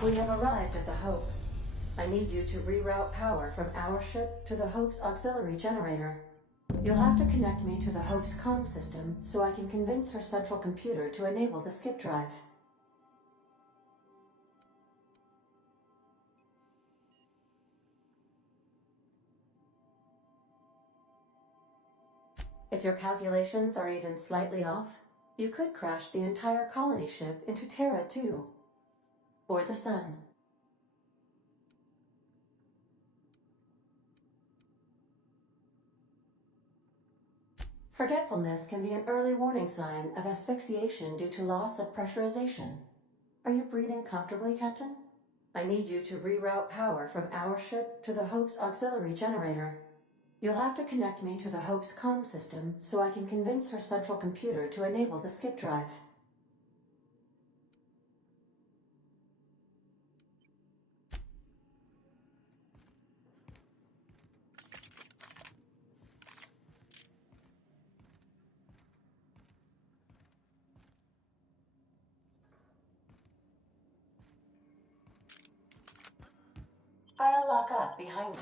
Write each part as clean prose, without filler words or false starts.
We have arrived at the Hope. I need you to reroute power from our ship to the Hope's auxiliary generator. You'll have to connect me to the Hope's comm system so I can convince her central computer to enable the skip drive. If your calculations are even slightly off, you could crash the entire colony ship into Terra too. Or the Sun. Forgetfulness can be an early warning sign of asphyxiation due to loss of pressurization. Are you breathing comfortably, Captain? I need you to reroute power from our ship to the Hope's auxiliary generator. You'll have to connect me to the Hope's comm system so I can convince her central computer to enable the skip drive. I'll lock up behind you.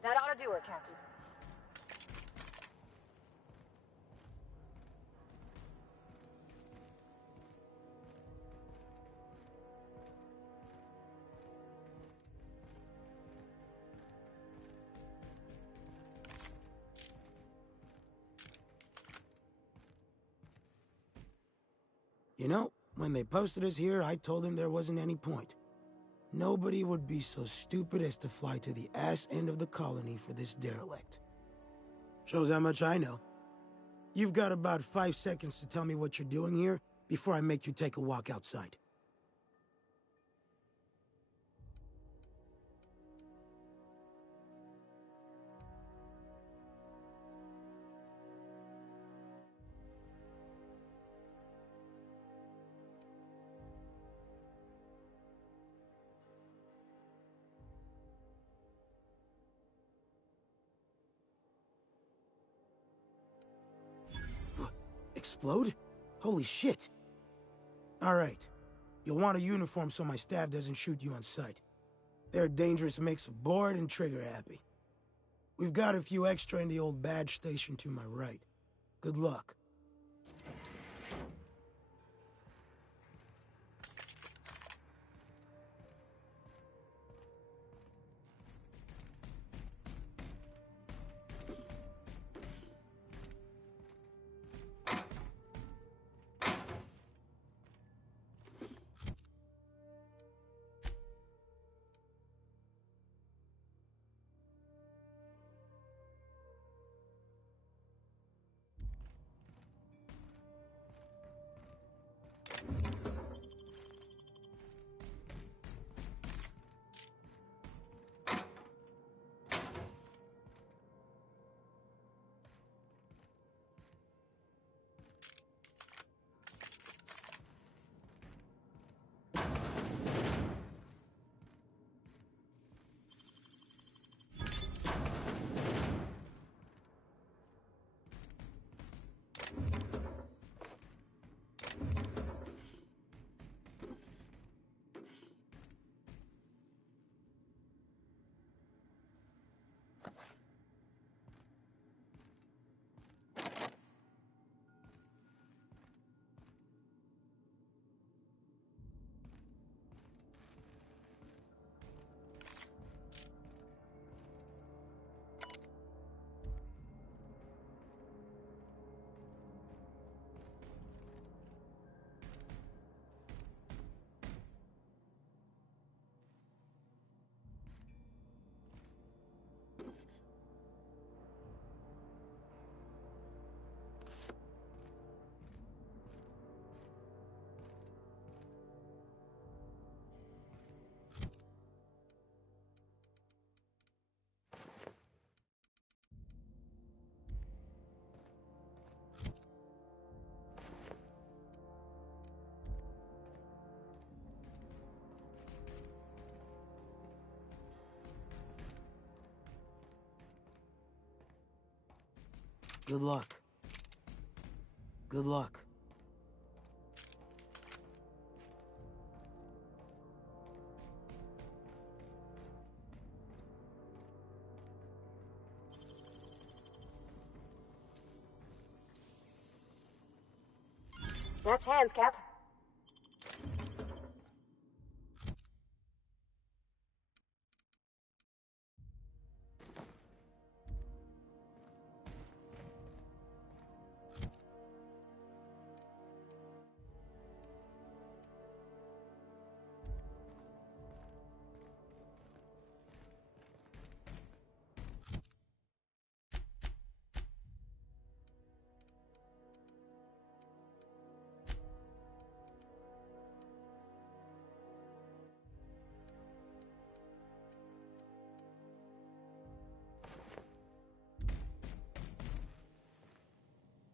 That ought to do it, Captain. You know, when they posted us here, I told them there wasn't any point. Nobody would be so stupid as to fly to the ass end of the colony for this derelict. Shows how much I know. You've got about 5 seconds to tell me what you're doing here before I make you take a walk outside. Explode? Holy shit. Alright. You'll want a uniform so my staff doesn't shoot you on sight. They're a dangerous mix of bored and trigger-happy. We've got a few extra in the old badge station to my right. Good luck. Good luck. Good luck. Left hands, Cap.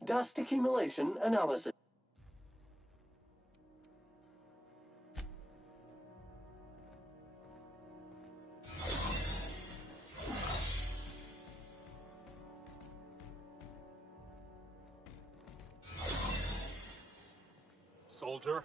Dust accumulation analysis. Soldier.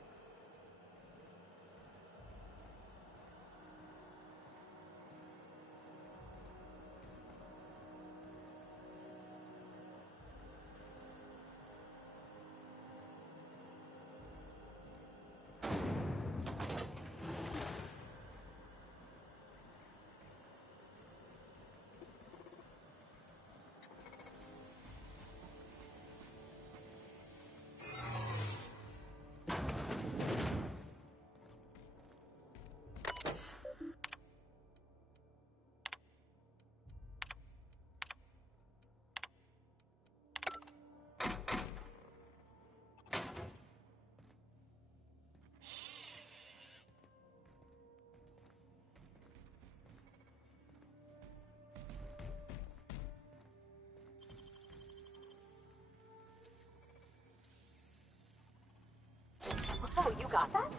Oh, you got that?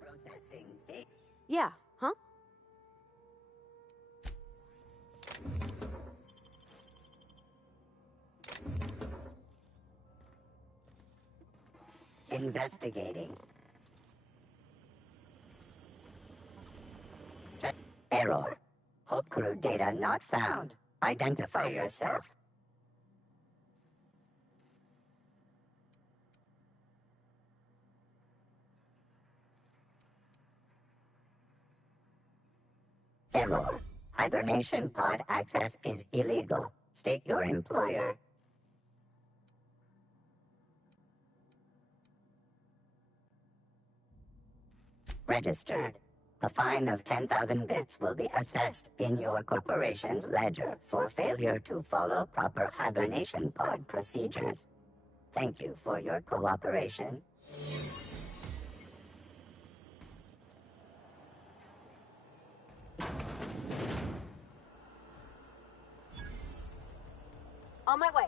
Processing. Yeah, huh? Investigating. Error. Hope crew data not found. Identify yourself. Error. Hibernation pod access is illegal. State your employer. Registered. A fine of 10,000 bits will be assessed in your corporation's ledger for failure to follow proper hibernation pod procedures. Thank you for your cooperation. On my way.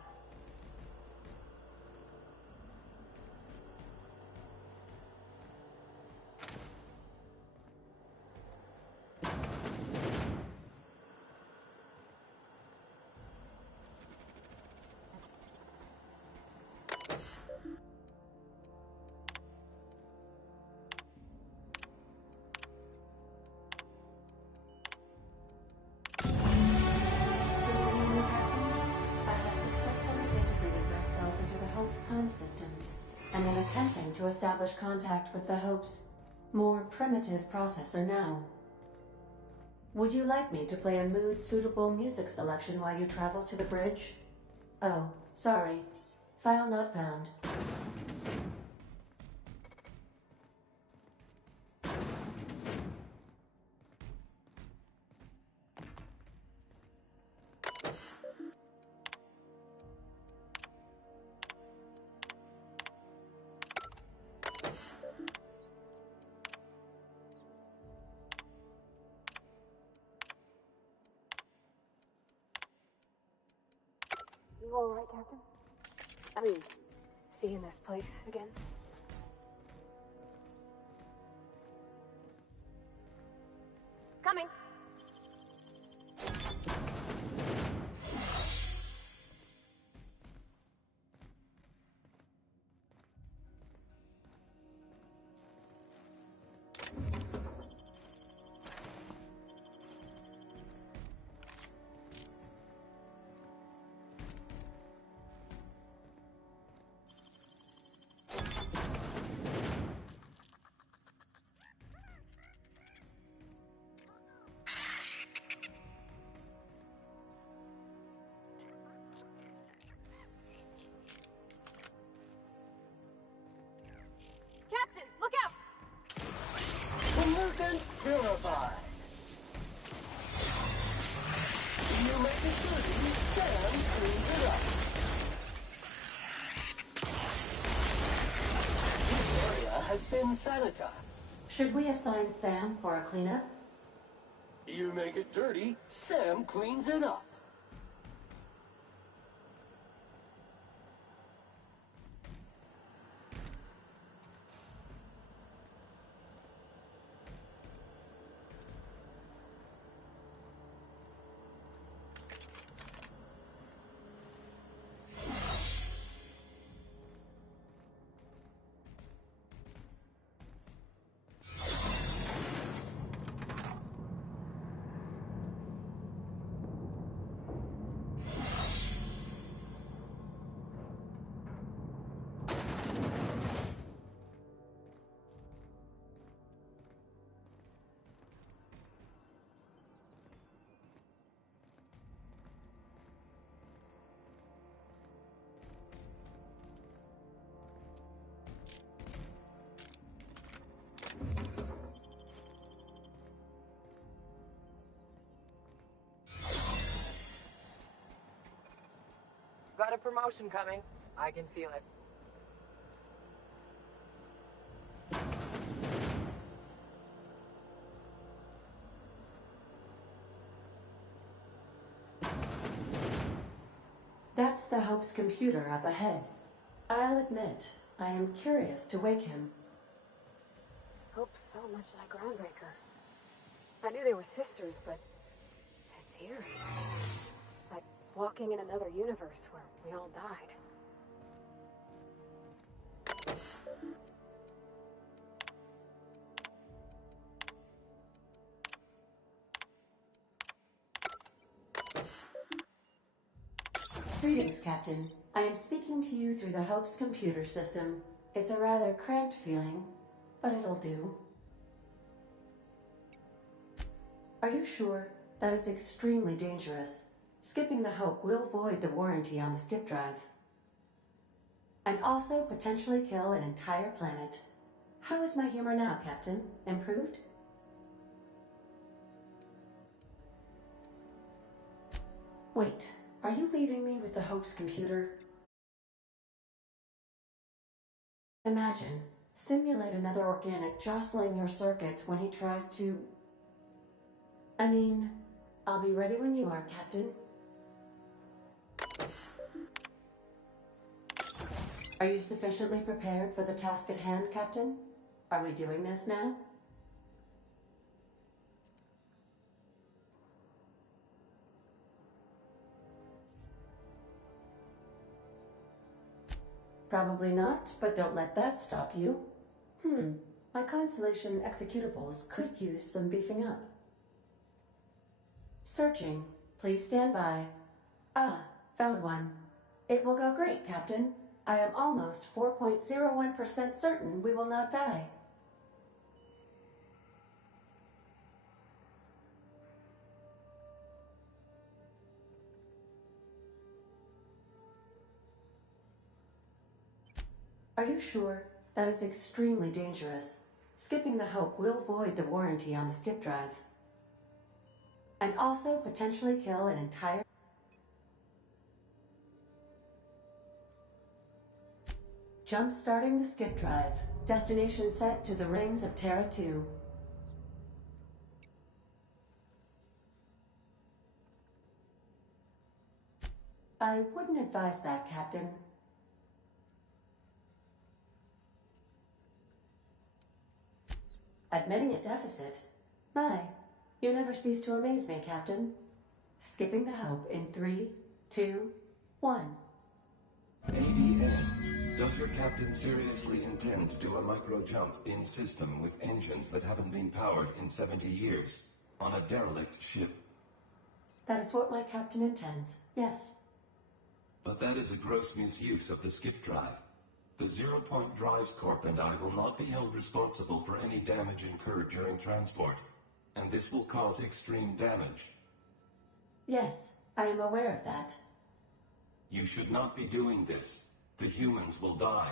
Systems, and am attempting to establish contact with the Hope's more primitive processor now. Would you like me to play a mood-suitable music selection while you travel to the bridge? Oh, sorry. File not found. You all right, Captain? I mean, seeing this place again. Coming. Captain, look out! Pollutant purified. You make it dirty, Sam cleans it up. This area has been sanitized. Should we assign Sam for a cleanup? You make it dirty, Sam cleans it up. Got a promotion coming. I can feel it. That's the Hope's computer up ahead. I'll admit, I am curious to wake him. Hope's so much like Groundbreaker. I knew they were sisters, but it's eerie. Like walking in another universe where we all died. Greetings, Captain. I am speaking to you through the Hope's computer system. It's a rather cramped feeling, but it'll do. Are you sure? That is extremely dangerous. Skipping the Hope will void the warranty on the skip drive. And also potentially kill an entire planet. How is my humor now, Captain? Improved? Wait, are you leaving me with the Hope's computer? Imagine, simulate another organic jostling your circuits when he tries to... I mean, I'll be ready when you are, Captain. Are you sufficiently prepared for the task at hand, Captain? Are we doing this now? Probably not, but don't let that stop you. My Constellation executables could use some beefing up. Searching. Please stand by. Ah, found one. It will go great, Captain. I am almost 4.01% certain we will not die. Are you sure? That is extremely dangerous. Skipping the Hope will void the warranty on the skip drive. And also potentially kill an entire... Jump-starting the skip drive. Destination set to the rings of Terra 2. I wouldn't advise that, Captain. Admitting a deficit? My, you never cease to amaze me, Captain. Skipping the hope in 3, 2, 1. ADA, does your captain seriously intend to do a micro-jump in system with engines that haven't been powered in 70 years on a derelict ship? That is what my captain intends, yes. But that is a gross misuse of the skip drive. The Zero Point Drives Corp and I will not be held responsible for any damage incurred during transport, and this will cause extreme damage. Yes, I am aware of that. You should not be doing this. The humans will die.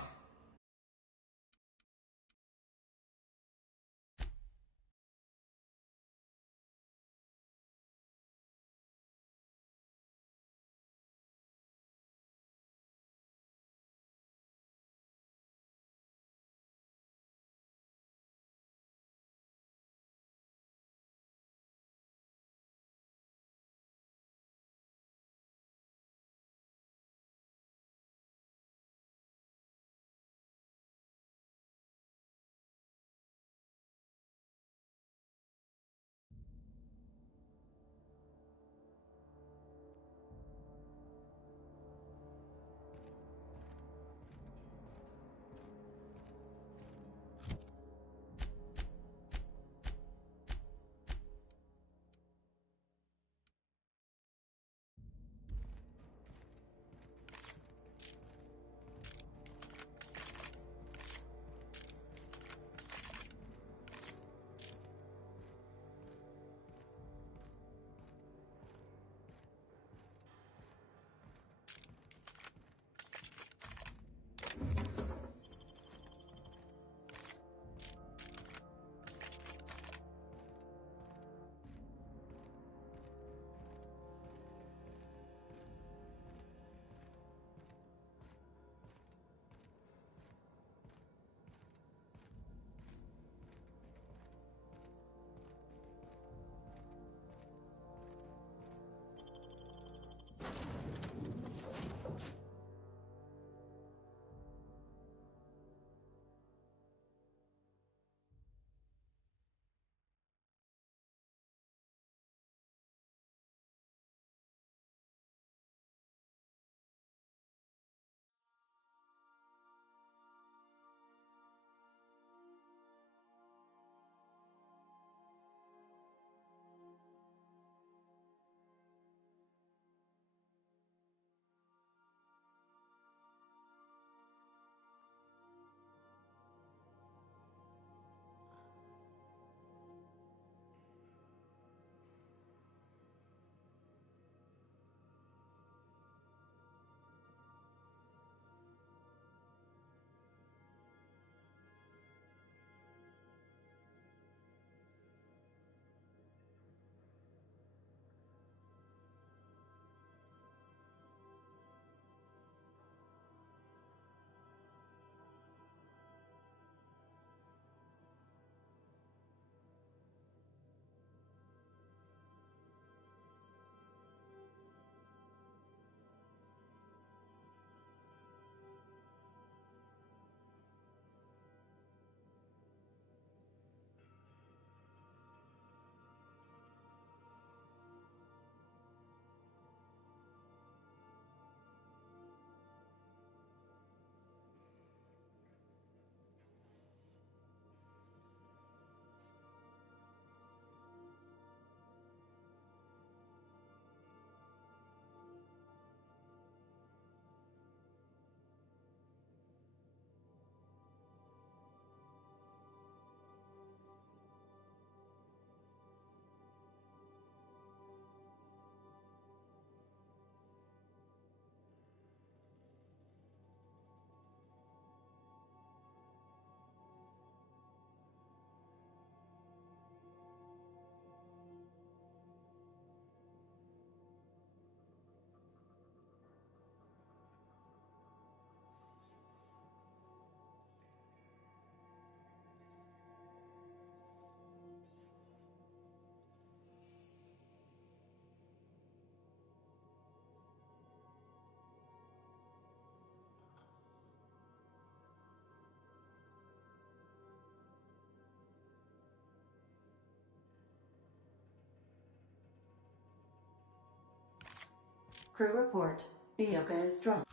Crew report. Ioka is drunk.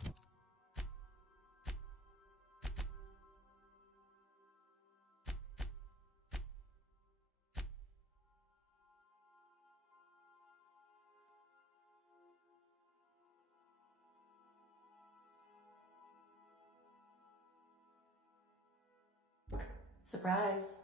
Surprise.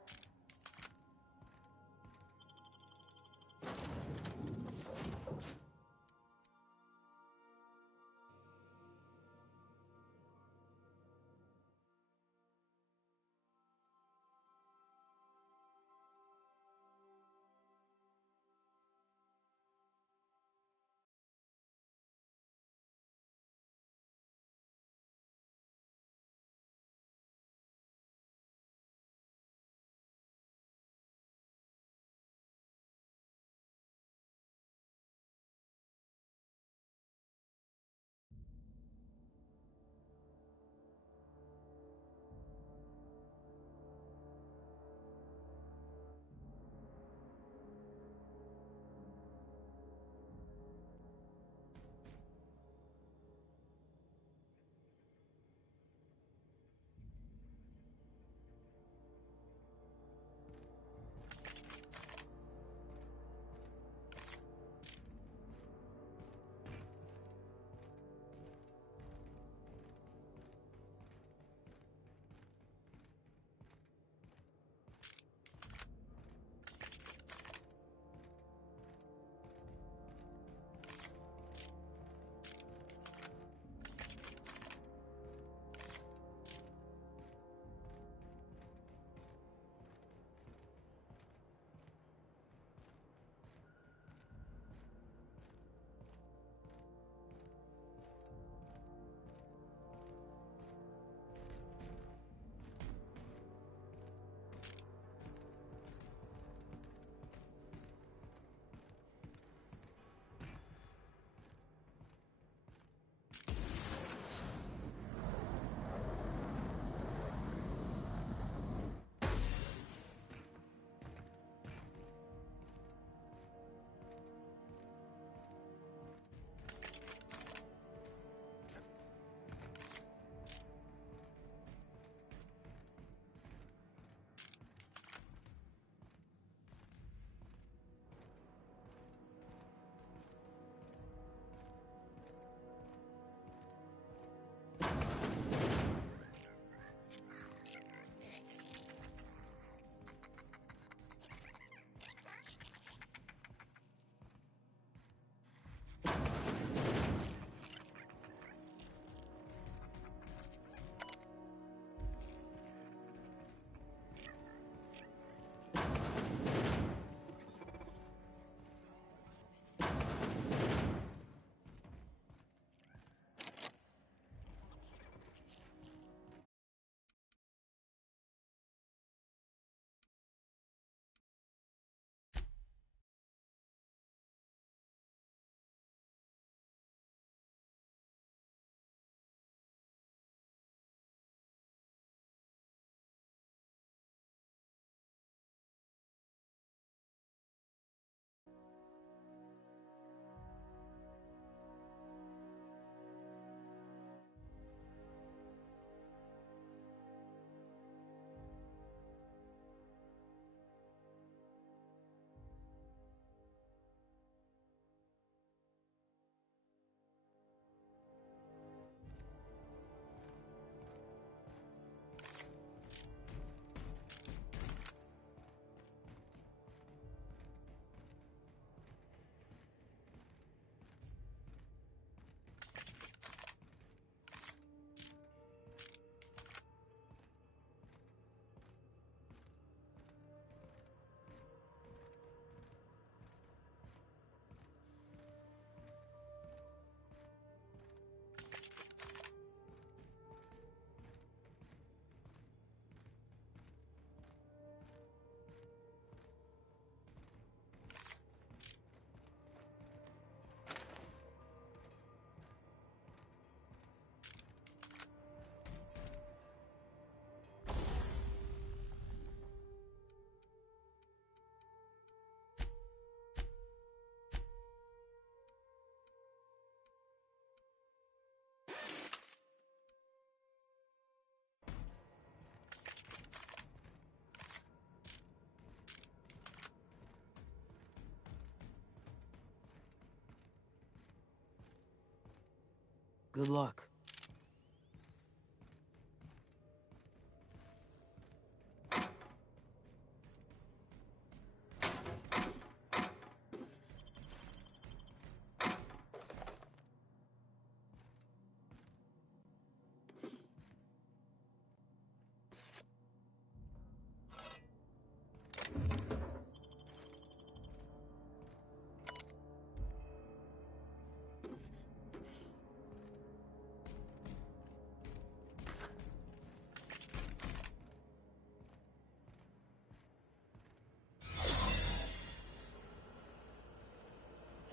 Good luck.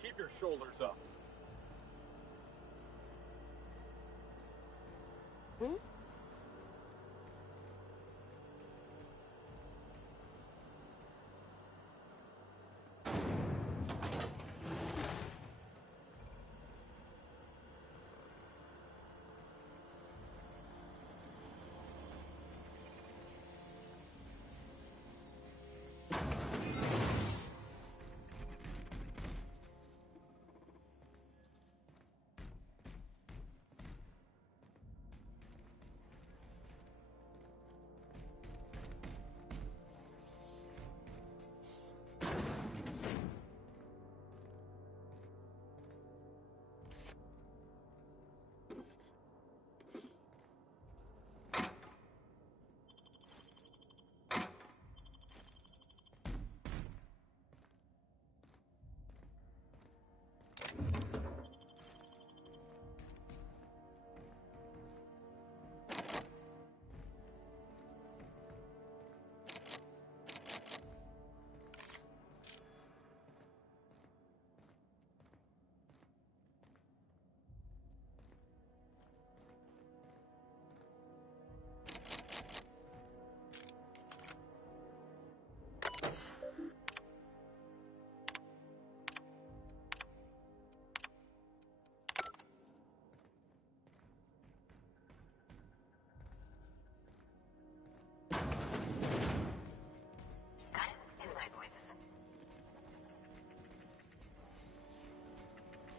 Keep your shoulders up. Hmm?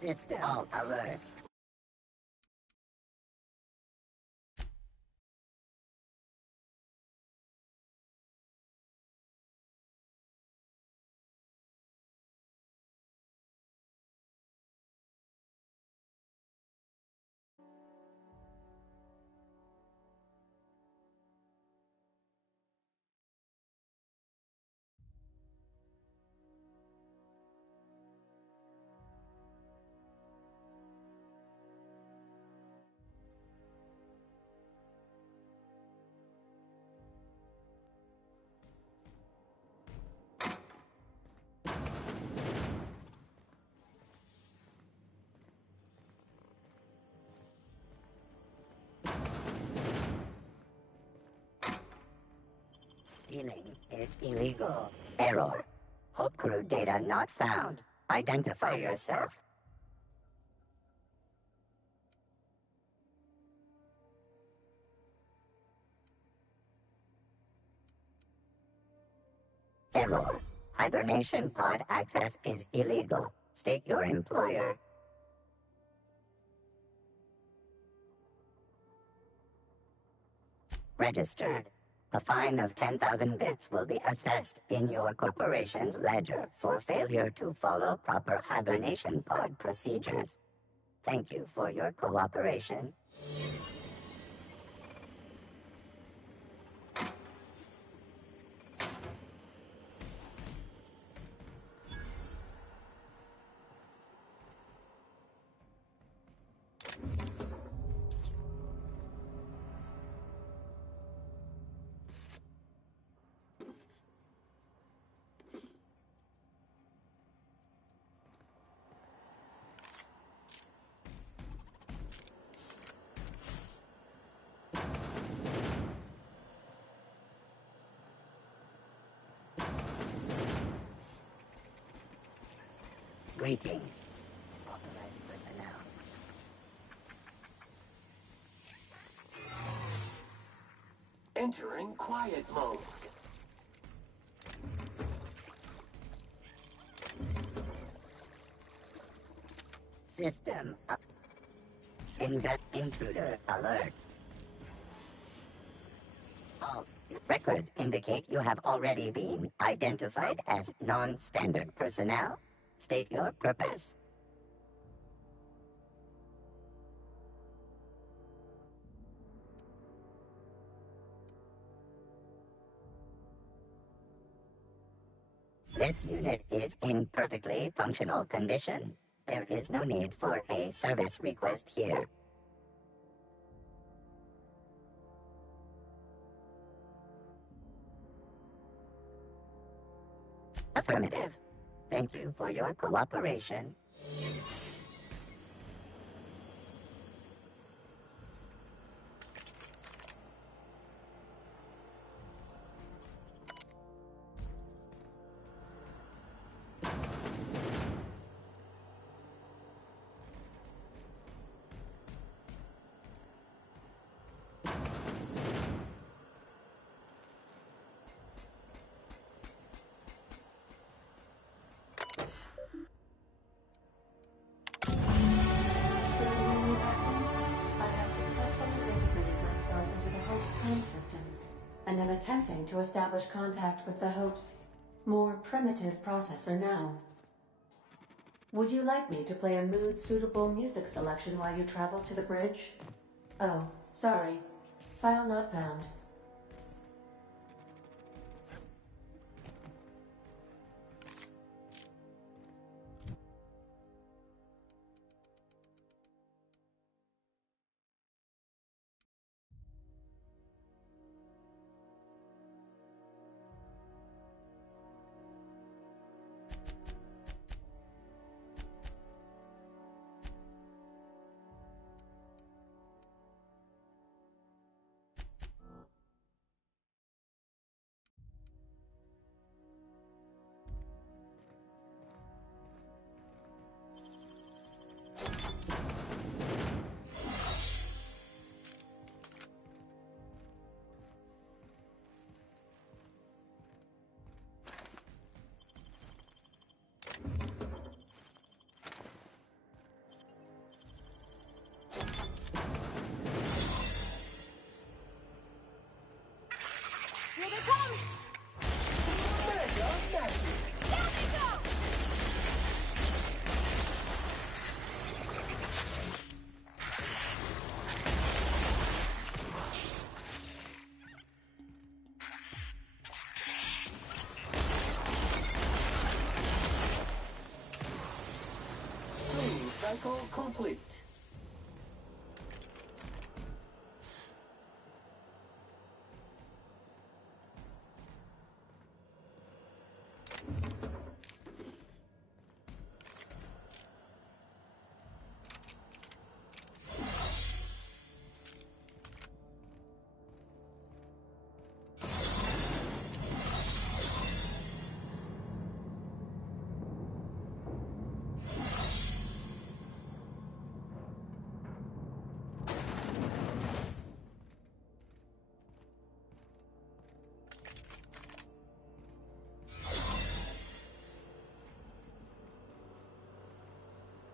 System alert. Stealing is illegal. Error. Hope crew data not found. Identify yourself. Error. Hibernation pod access is illegal. State your employer. Registered. A fine of 10,000 bits will be assessed in your corporation's ledger for failure to follow proper hibernation pod procedures. Thank you for your cooperation. Greetings, authorized personnel. Entering quiet mode. System up. Intruder alert. All records indicate you have already been identified as non-standard personnel. State your purpose. This unit is in perfectly functional condition. There is no need for a service request here. Affirmative. Thank you for your cooperation. And am attempting to establish contact with the Hope's more primitive processor now. Would you like me to play a mood-suitable music selection while you travel to the bridge? Oh, sorry. File not found. Here they come! Mega Magic! Down they go! Clean cycle complete.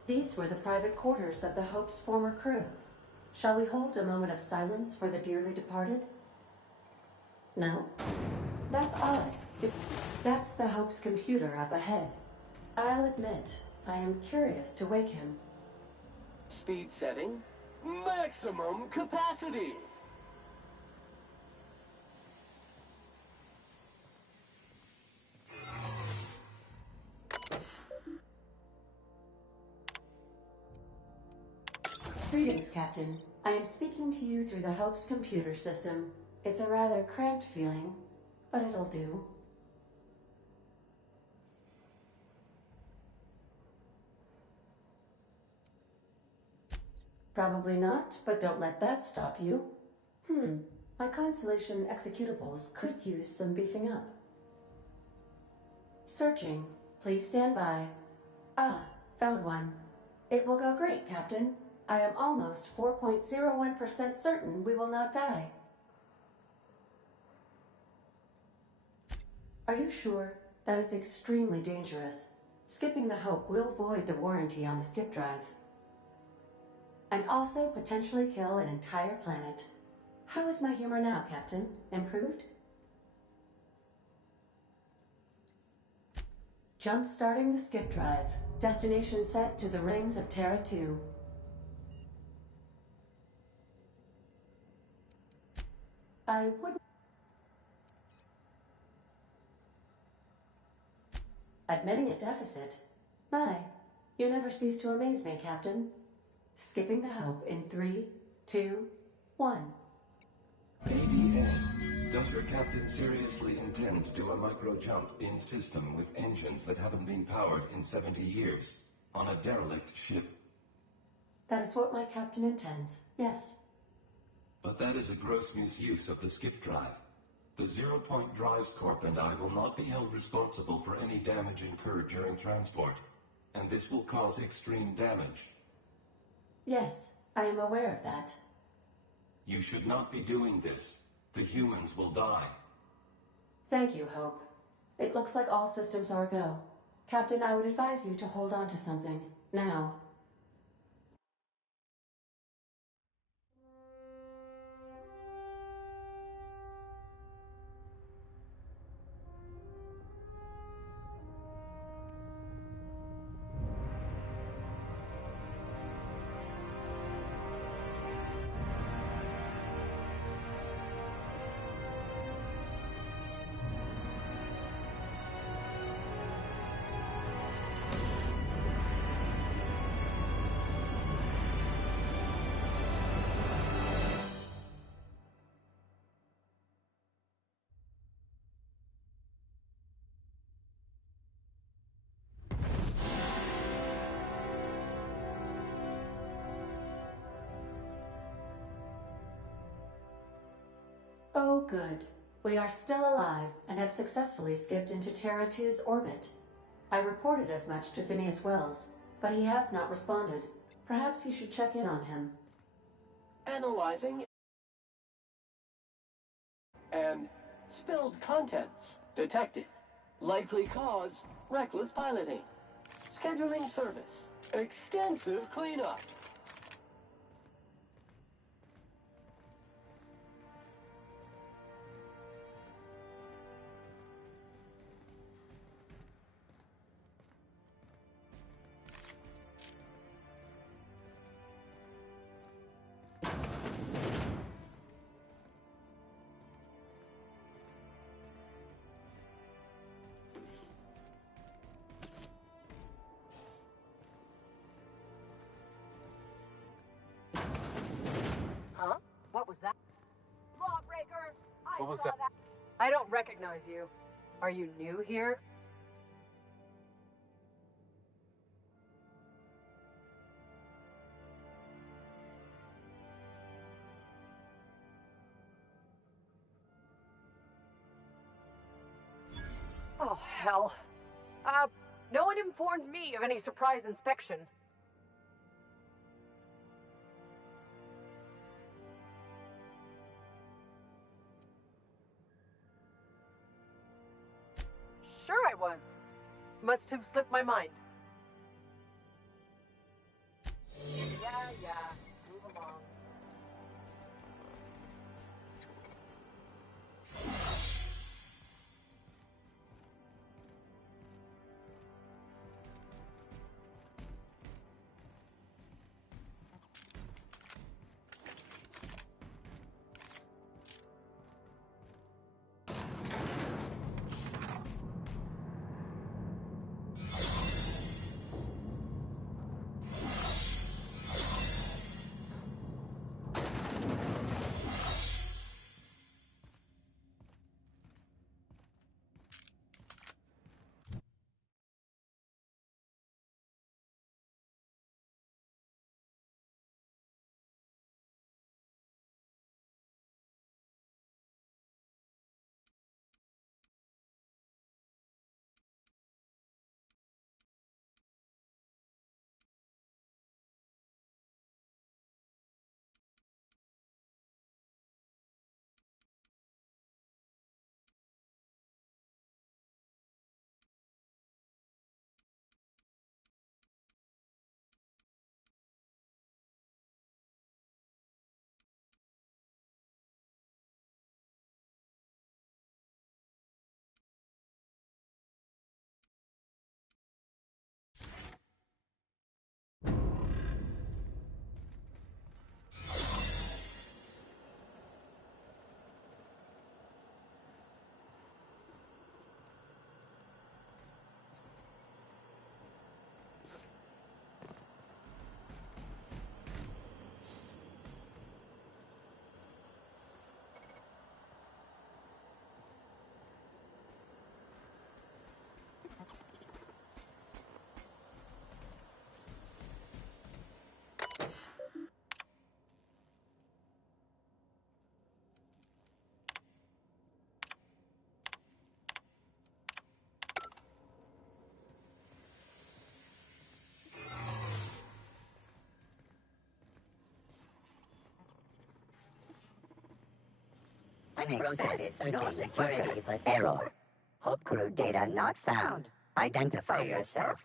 These were the private quarters of the Hope's former crew. Shall we hold a moment of silence for the dearly departed? No? That's odd. That's the Hope's computer up ahead. I'll admit, I am curious to wake him. Speed setting. Maximum capacity! Greetings, Captain. I am speaking to you through the Hope's computer system. It's a rather cramped feeling, but it'll do. Probably not, but don't let that stop you. My Constellation executables could use some beefing up. Searching. Please stand by. Ah, found one. It will go great, Captain. I am almost 4.01% certain we will not die. Are you sure? That is extremely dangerous. Skipping the Hope will void the warranty on the skip drive. and also potentially kill an entire planet. How is my humor now, Captain? Improved? Jump-starting the skip drive. Destination set to the rings of Terra 2. I wouldn't... Admitting a deficit? My, you never cease to amaze me, Captain. Skipping the Hope in 3, 2, 1. ADN, does your captain seriously intend to do a micro-jump in system with engines that haven't been powered in 70 years, on a derelict ship? That is what my captain intends, yes. But that is a gross misuse of the skip drive. The Zero Point Drives Corp and I will not be held responsible for any damage incurred during transport, and this will cause extreme damage. Yes, I am aware of that. You should not be doing this. The humans will die. Thank you, Hope. It looks like all systems are go. Captain, I would advise you to hold on to something, now. Oh, good. We are still alive and have successfully skipped into Terra 2's orbit. I reported as much to Phineas Wells, but he has not responded. Perhaps you should check in on him. Analyzing. And spilled contents detected. Likely cause, reckless piloting. Scheduling service. Extensive cleanup. Huh? What was that? Lawbreaker! What was that? I don't recognize you. Are you new here? Oh, hell. No one informed me of any surprise inspection. Sure I was. Must have slipped my mind. Yeah. Move along. Process searching security, but error. Hope crew data not found. Identify yourself.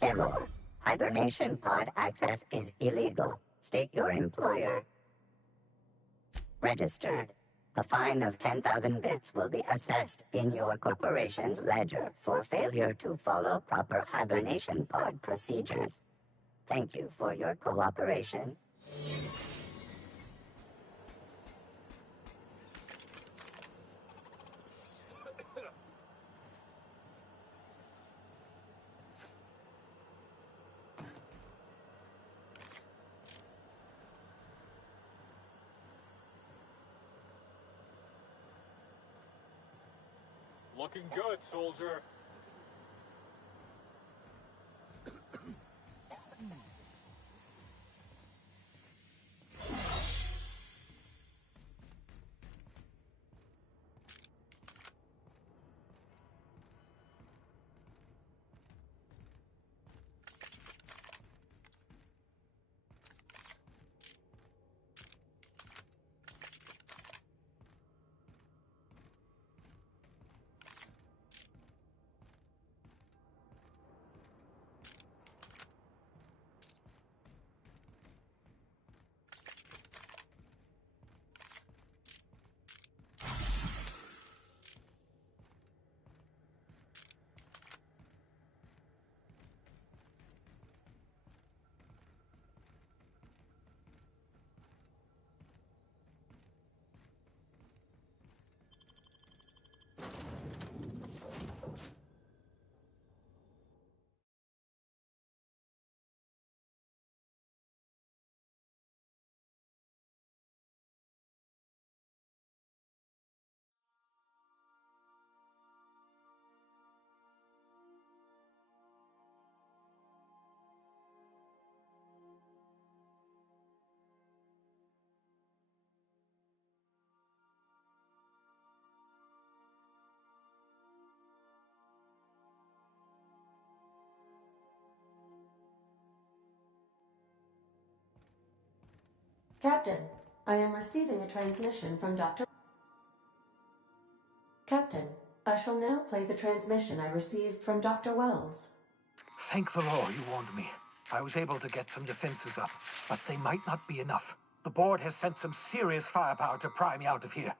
Error. Hibernation pod access is illegal. State your employer. Registered. A fine of 10,000 bits will be assessed in your corporation's ledger for failure to follow proper hibernation pod procedures. Thank you for your cooperation. Looking good, soldier. Captain, I am receiving a transmission from Dr. Captain, I shall now play the transmission I received from Dr. Wells. Thank the Lord you warned me. I was able to get some defenses up, but they might not be enough. The board has sent some serious firepower to pry me out of here.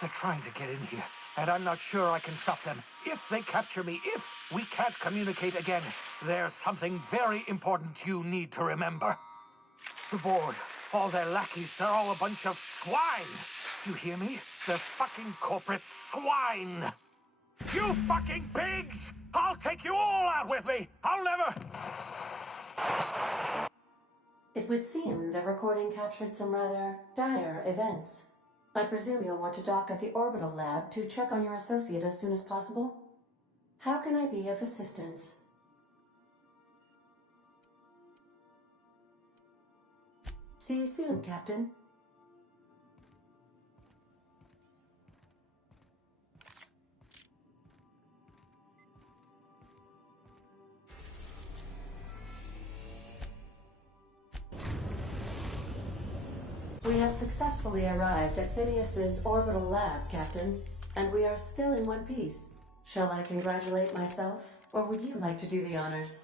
They're trying to get in here, and I'm not sure I can stop them. If they capture me, if we can't communicate again, there's something very important you need to remember. The board, all their lackeys, they're all a bunch of swine. Do you hear me? They're fucking corporate swine. You fucking pigs! I'll take you all out with me! I'll never... It would seem the recording captured some rather dire events. I presume you'll want to dock at the orbital lab to check on your associate as soon as possible? How can I be of assistance? See you soon, Captain. We have successfully arrived at Phineas's orbital lab, Captain, and we are still in one piece. Shall I congratulate myself, or would you like to do the honors?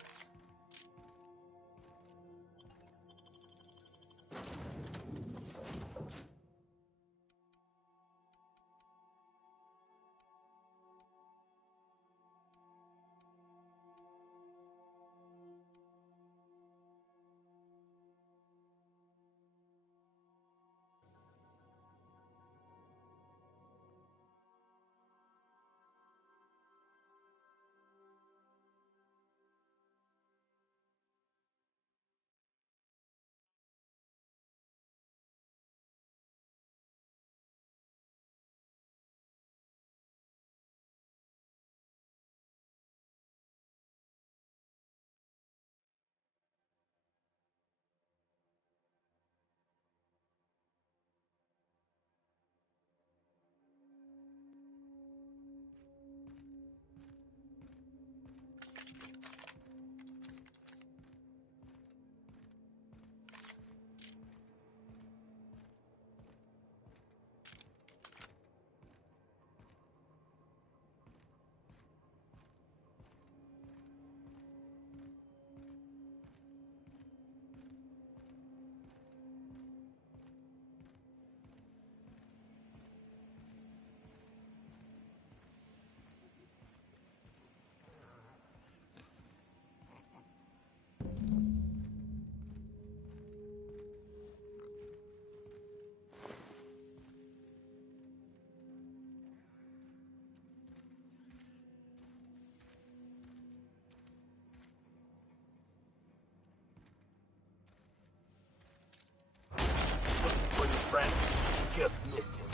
just missed him.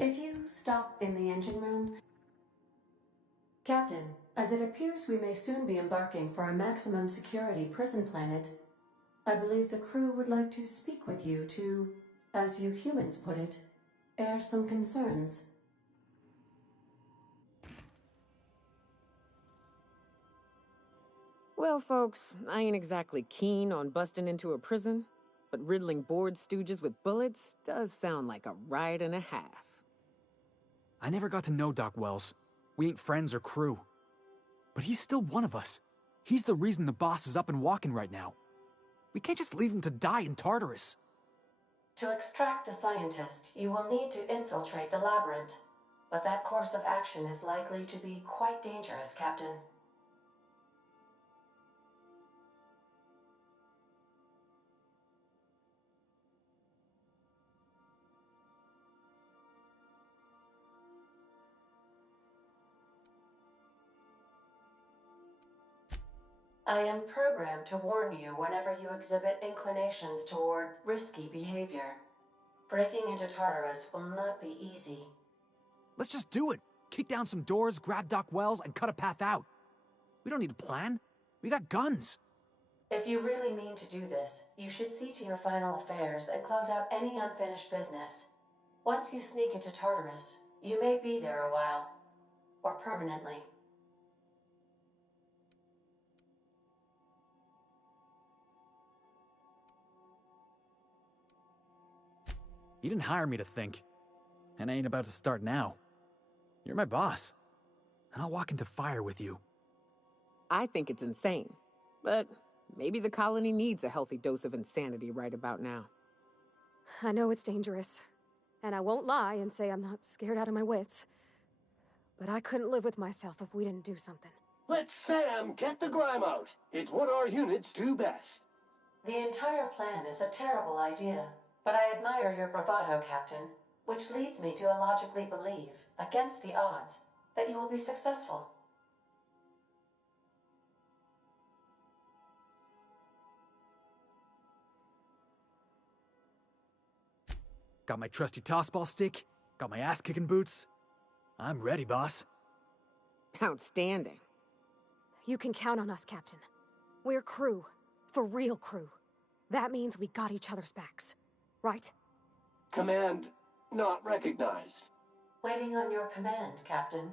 If you stop in the engine room... Captain, as it appears we may soon be embarking for a maximum security prison planet, I believe the crew would like to speak with you to, as you humans put it, air some concerns. Well, folks, I ain't exactly keen on busting into a prison, but riddling bored stooges with bullets does sound like a ride and a half. I never got to know Doc Wells. We ain't friends or crew. But he's still one of us. He's the reason the boss is up and walking right now. We can't just leave him to die in Tartarus. To extract the scientist, you will need to infiltrate the labyrinth. But that course of action is likely to be quite dangerous, Captain. I am programmed to warn you whenever you exhibit inclinations toward risky behavior. Breaking into Tartarus will not be easy. Let's just do it. Kick down some doors, grab Doc Wells, and cut a path out. We don't need a plan. We got guns. If you really mean to do this, you should see to your final affairs and close out any unfinished business. Once you sneak into Tartarus, you may be there a while. Or permanently. You didn't hire me to think. And I ain't about to start now. You're my boss. And I'll walk into fire with you. I think it's insane, but maybe the colony needs a healthy dose of insanity right about now. I know it's dangerous, and I won't lie and say I'm not scared out of my wits. But I couldn't live with myself if we didn't do something. Let Sam get the grime out. It's what our units do best. The entire plan is a terrible idea, but I admire your bravado, Captain, which leads me to illogically believe, against the odds, that you will be successful. Got my trusty tossball stick, got my ass-kicking boots. I'm ready, boss. Outstanding. You can count on us, Captain. We're crew. For real crew. That means we got each other's backs. Right? Command not recognized. Waiting on your command, Captain.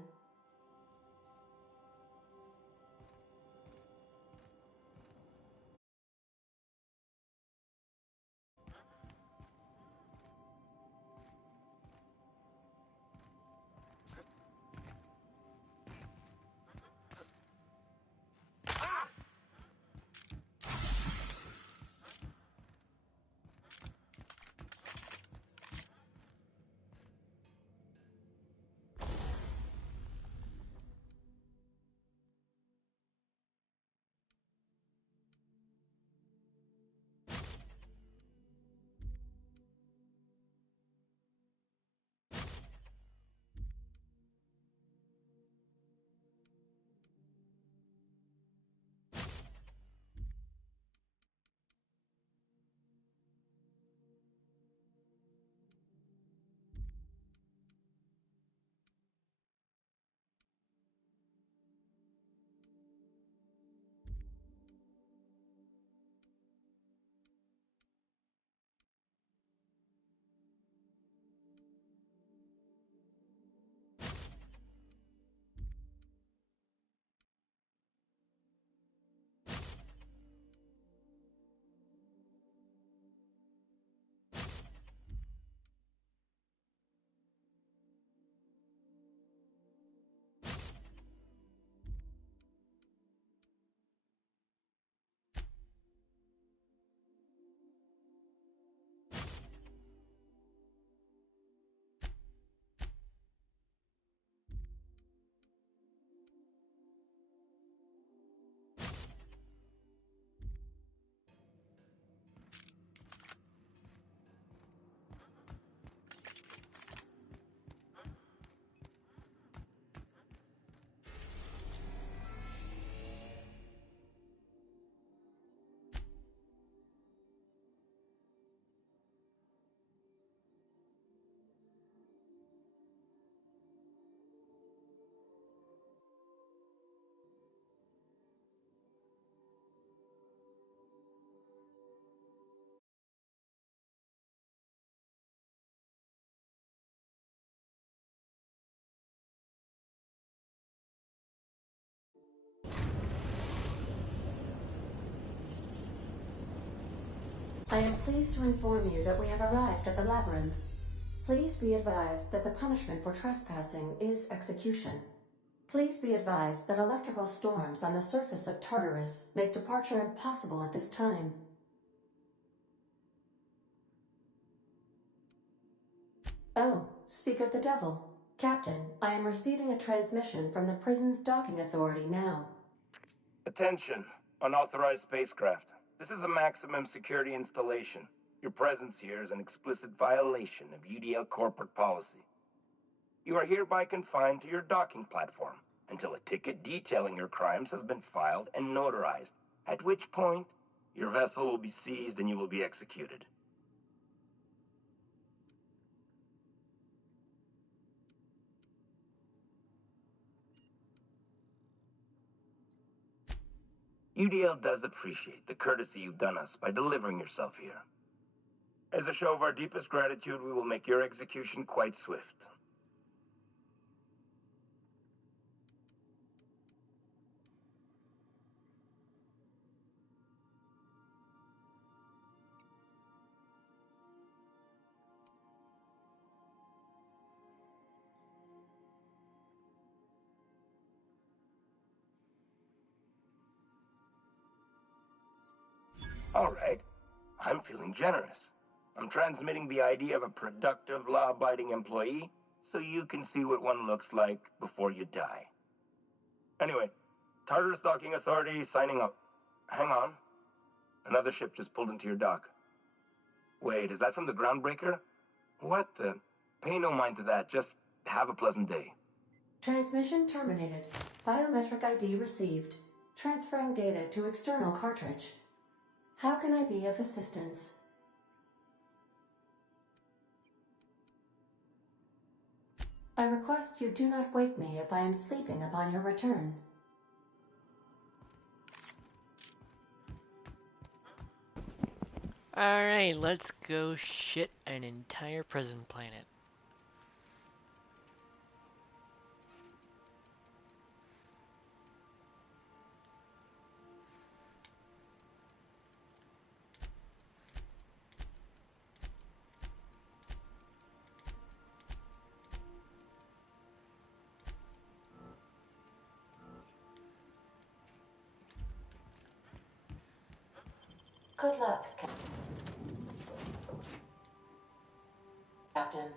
I am pleased to inform you that we have arrived at the labyrinth. Please be advised that the punishment for trespassing is execution. Please be advised that electrical storms on the surface of Tartarus make departure impossible at this time. Oh, speak of the devil. Captain, I am receiving a transmission from the prison's docking authority now. Attention, unauthorized spacecraft. This is a maximum security installation. Your presence here is an explicit violation of UDL corporate policy. You are hereby confined to your docking platform until a ticket detailing your crimes has been filed and notarized, at which point your vessel will be seized and you will be executed. UDL does appreciate the courtesy you've done us by delivering yourself here. As a show of our deepest gratitude, we will make your execution quite swift. All right. I'm feeling generous. I'm transmitting the idea of a productive, law-abiding employee so you can see what one looks like before you die. Anyway, Tartarus Docking Authority signing up. Hang on. Another ship just pulled into your dock. Wait, is that from the Groundbreaker? What the? Pay no mind to that. Just have a pleasant day. Transmission terminated. Biometric ID received. Transferring data to external cartridge. How can I be of assistance? I request you do not wake me if I am sleeping upon your return. Alright, let's go shit an entire prison planet. Good luck, Captain.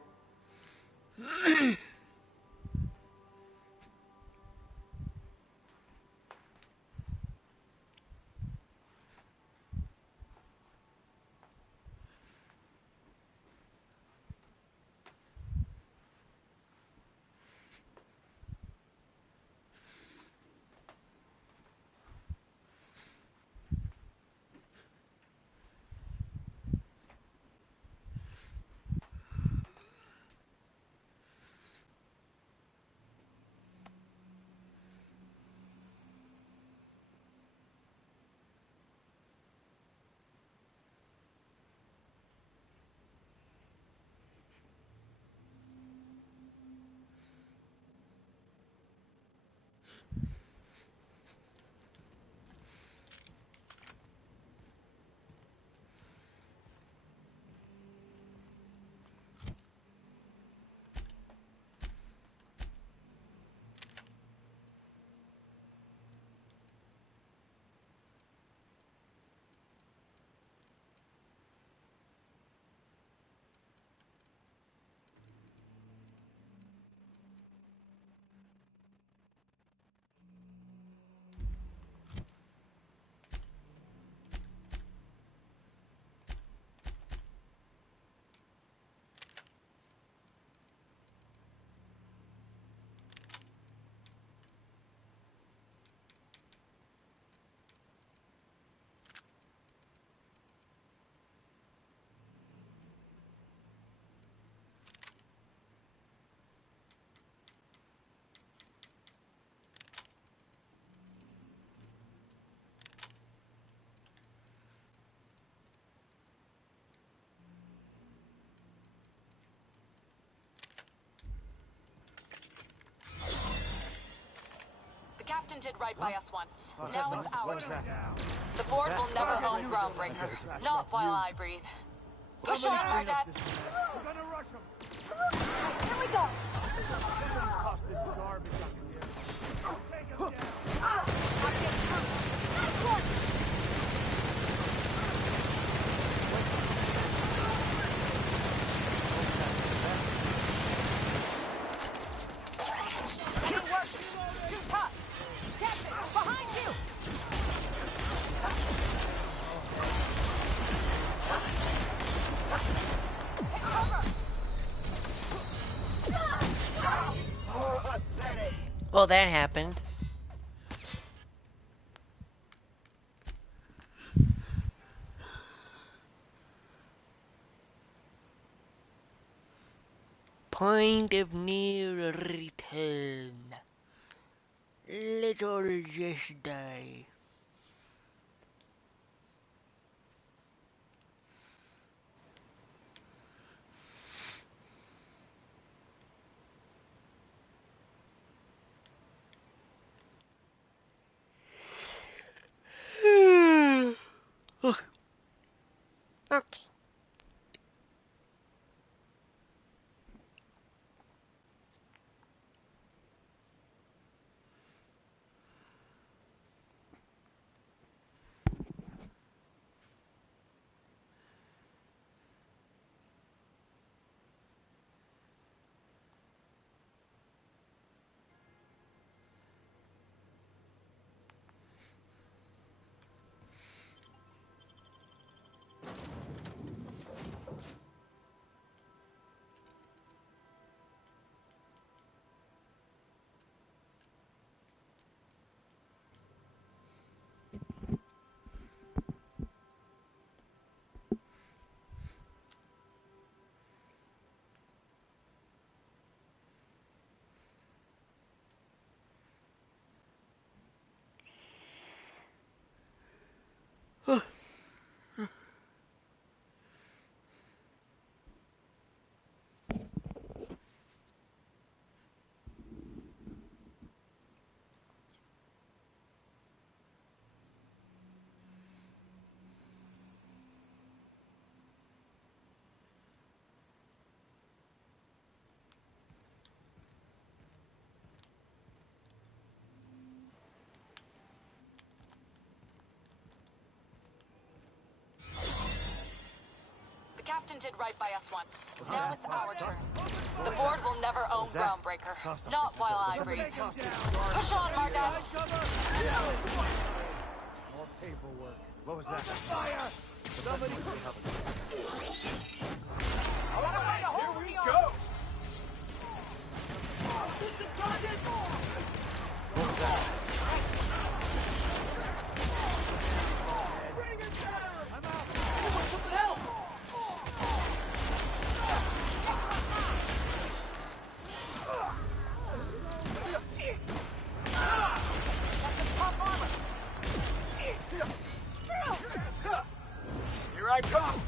did right by us once. Now it's our turn. The board will never own Groundbreaker. Not while I breathe. Push on, Mardat! We're gonna rush them. Here we go! Toss this garbage up in here. Take him down. Good work! Too tough! Captain, behind you! Take cover! Well, that happened. Point of no return. Let's all just die. Okay. The captain did right by us once. Now it's our turn. The board will never own Groundbreaker. Not while I breathe. Push on, Mardat! More paperwork. What was that? Fire! Somebody help us. Here we go! What was that? Bring it down! I'm out! Anyone, something else! Here I come!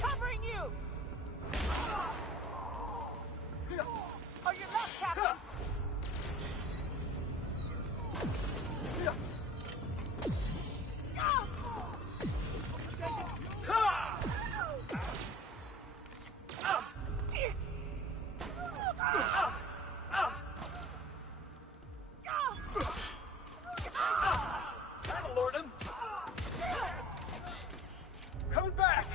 Covering you! Oh, you're not, Captain! That'll lord him! Coming back!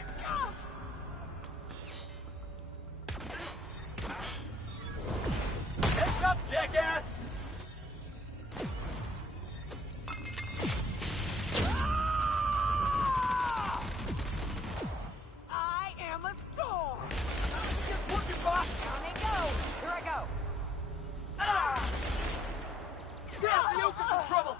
Heads up, jackass! I am a storm! Just working, boss! Down they go! Here I go! Grab the yoke for trouble!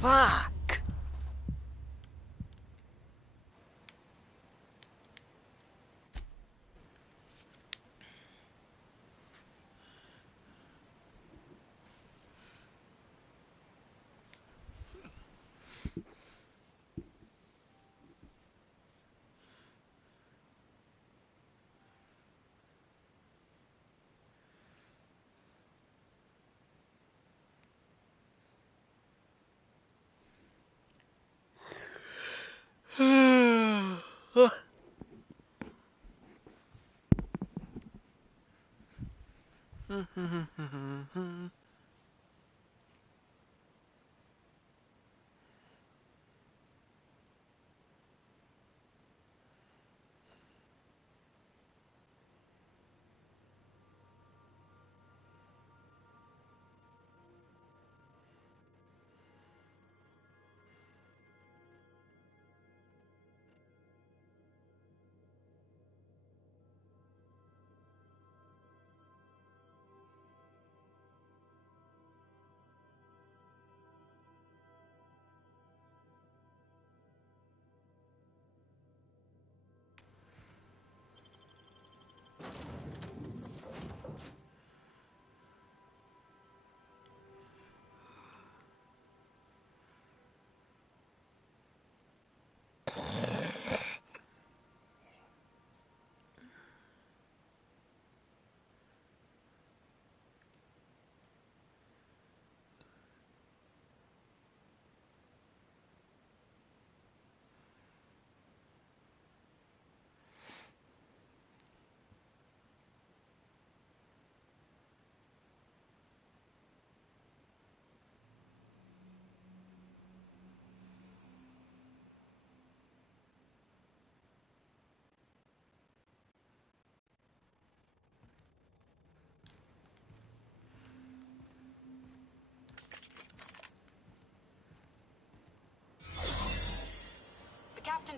Fuck!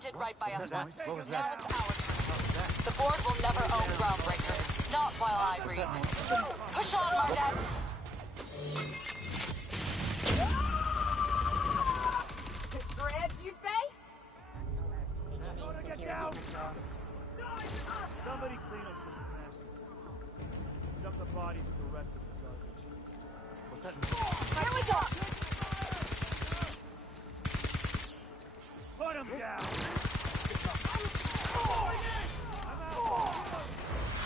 did right by us once. What was Now that? it's our turn. The board will never own Groundbreaker. Not while I breathe. Push on, Mardet. Threads, you say? Get down! Somebody clean up this mess. Dump the bodies with the rest of the garbage. What's that mean? Here we go! Put him down!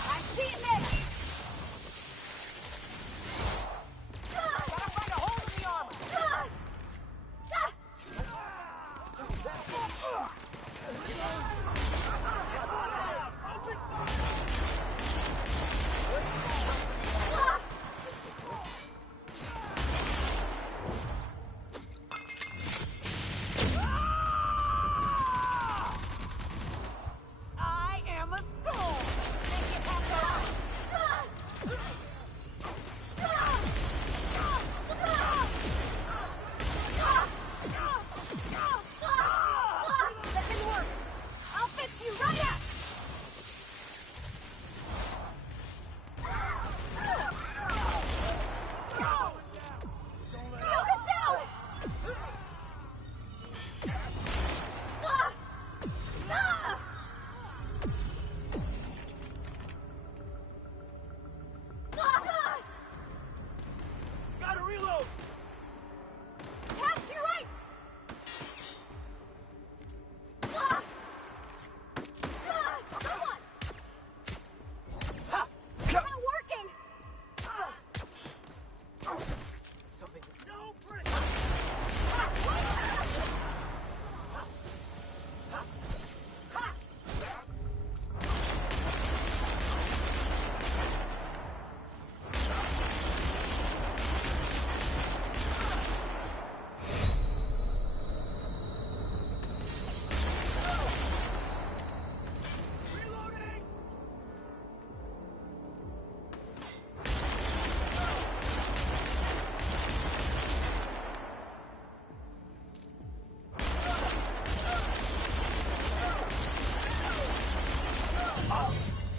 I see it, Nick! Gotta find a hole in the armor! I am a storm! Make it happen! That didn't work! I'll fix you right up! Gotta reload! Cash, you're right! Come on! It's not working! No frick!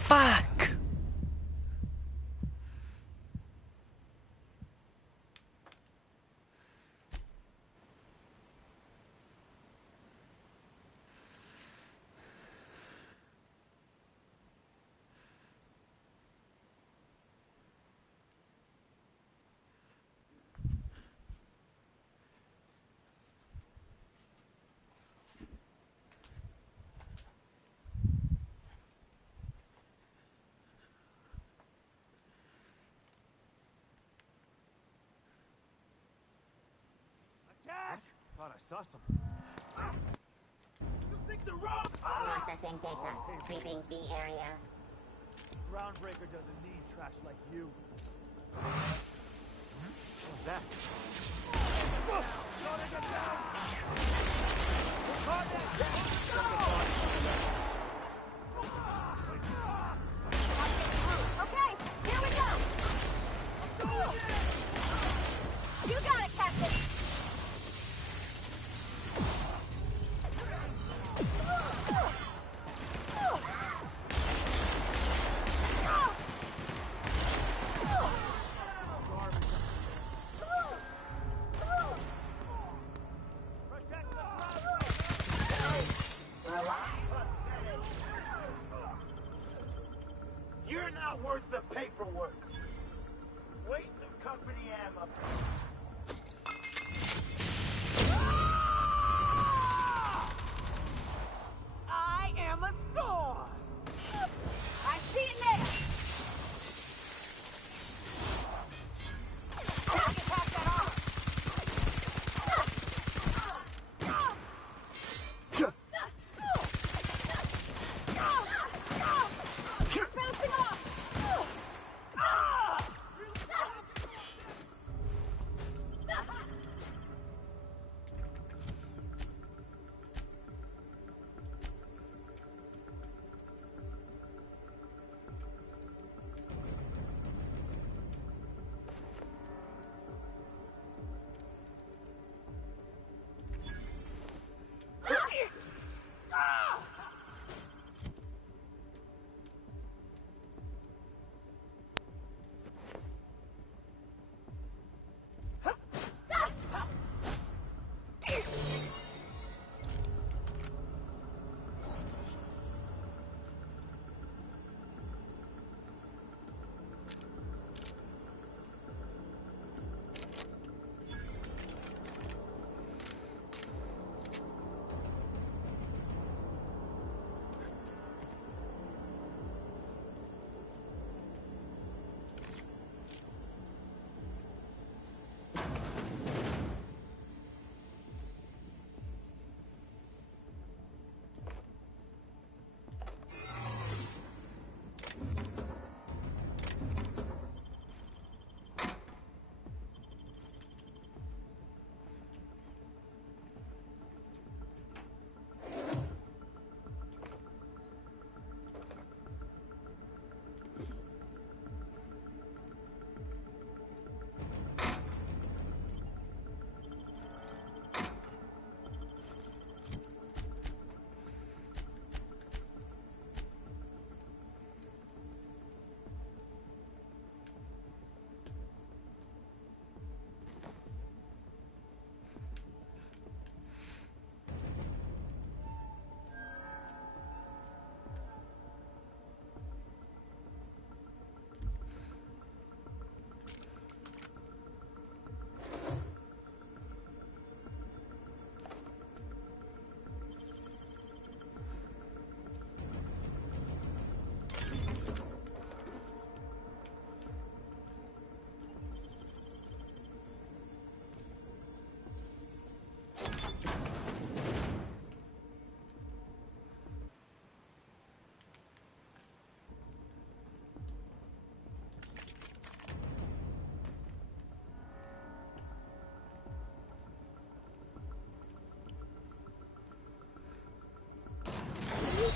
Fuck! Attack! Thought I saw something. You think the road? Processing data. Sweeping the area. Groundbreaker doesn't need trash like you. What's that? Gotta get down! Okay, here we go! You got it, Captain! Protect the ground!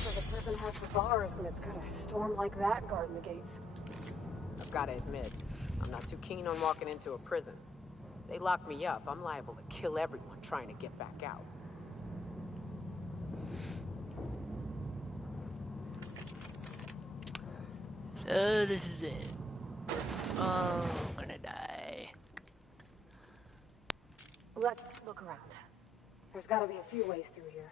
does a prison have for bars when it's got a storm like that guarding the gates? I've gotta admit, I'm not too keen on walking into a prison. They lock me up, I'm liable to kill everyone trying to get back out. So this is it. Oh, I'm gonna die. Let's look around. There's gotta be a few ways through here.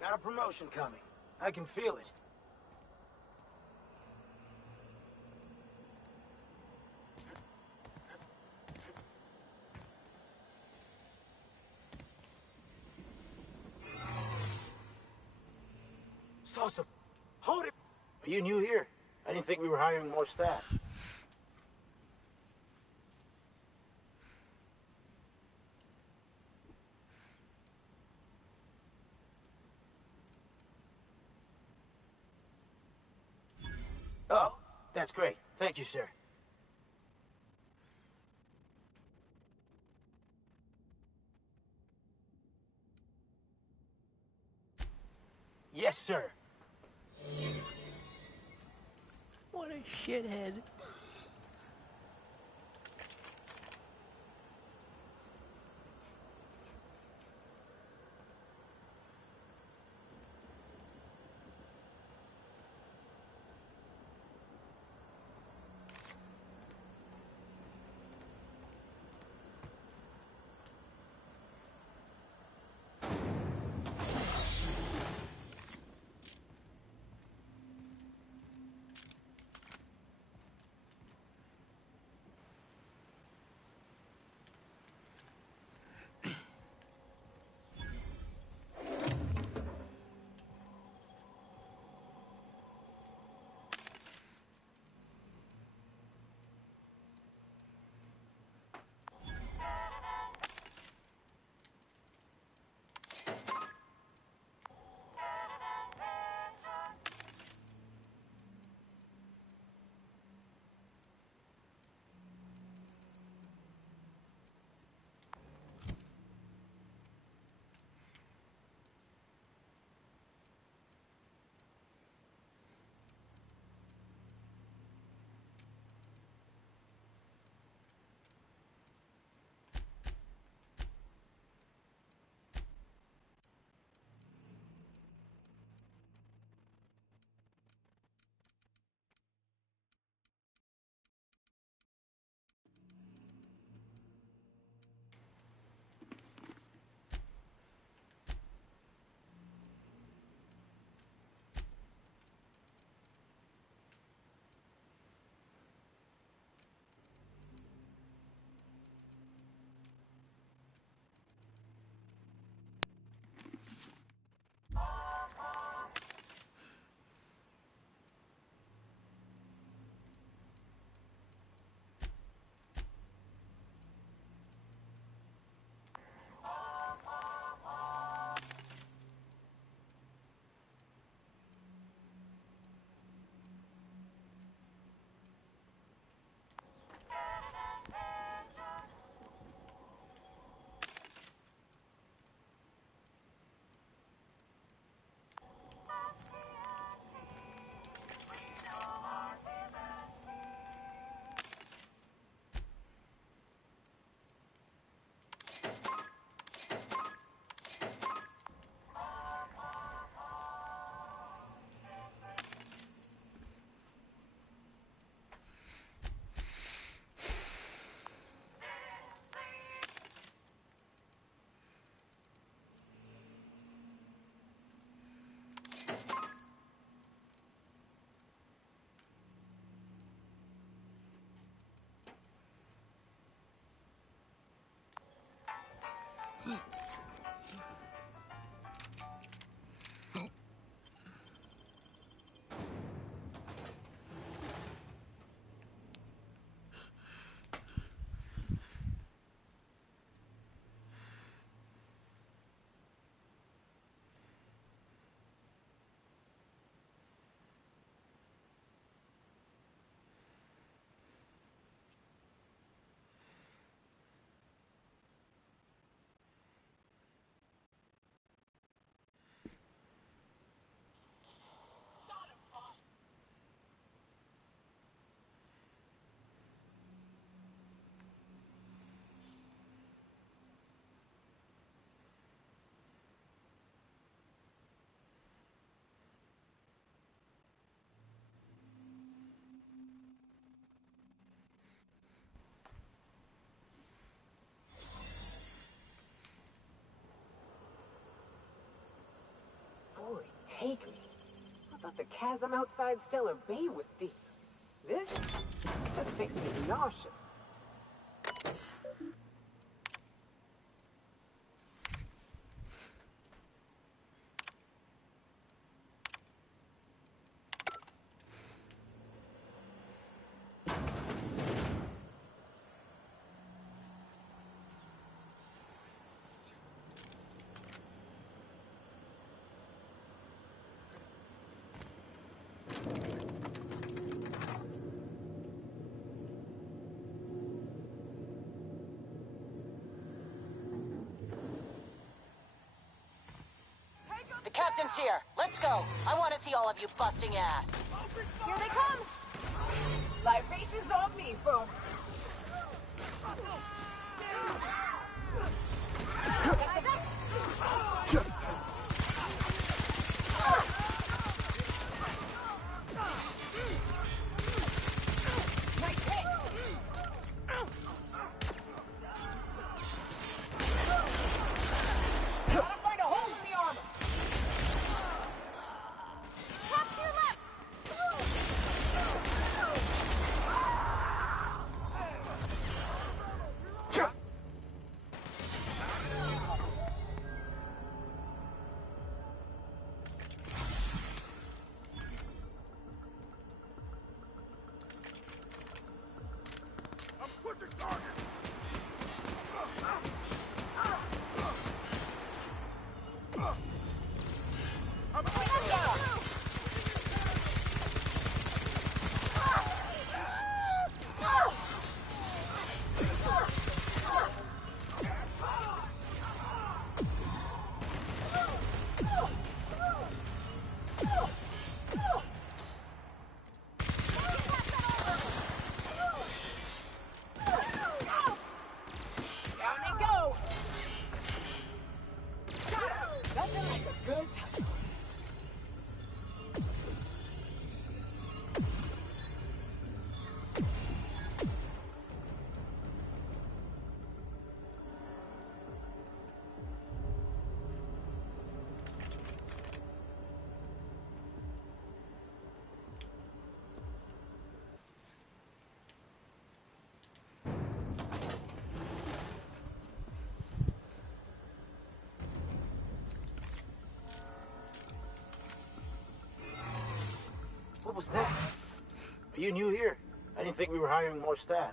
Got a promotion coming. I can feel it. Sosa, hold it! Are you new here? I didn't think we were hiring more staff. Oh, that's great. Thank you, sir. Yes, sir. What a shithead. Boy, take me. I thought the chasm outside Stellar Bay was deep. This makes me nauseous. The captain's here. Let's go. I want to see all of you busting ass. Here they come! Libations on me, folks! What was that? Are you new here? I didn't think we were hiring more staff.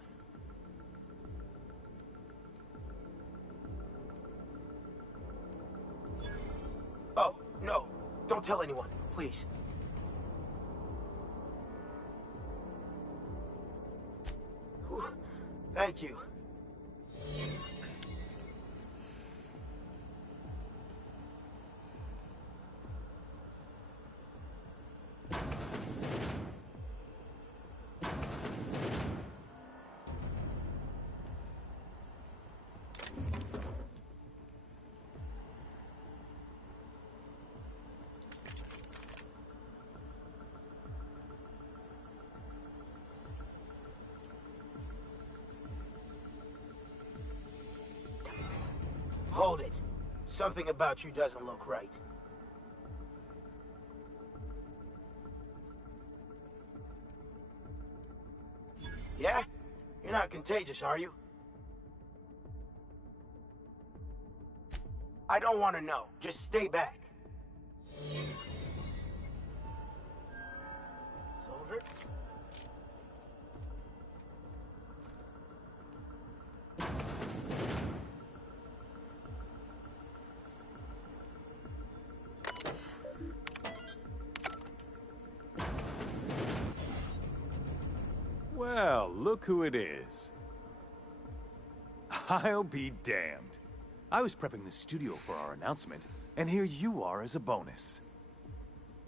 Oh, no. Don't tell anyone, please. Whew. Thank you. Hold it. Something about you doesn't look right. Yeah? You're not contagious, are you? I don't want to know. Just stay back. Soldier? Well, look who it is. I'll be damned. I was prepping the studio for our announcement, and here you are as a bonus.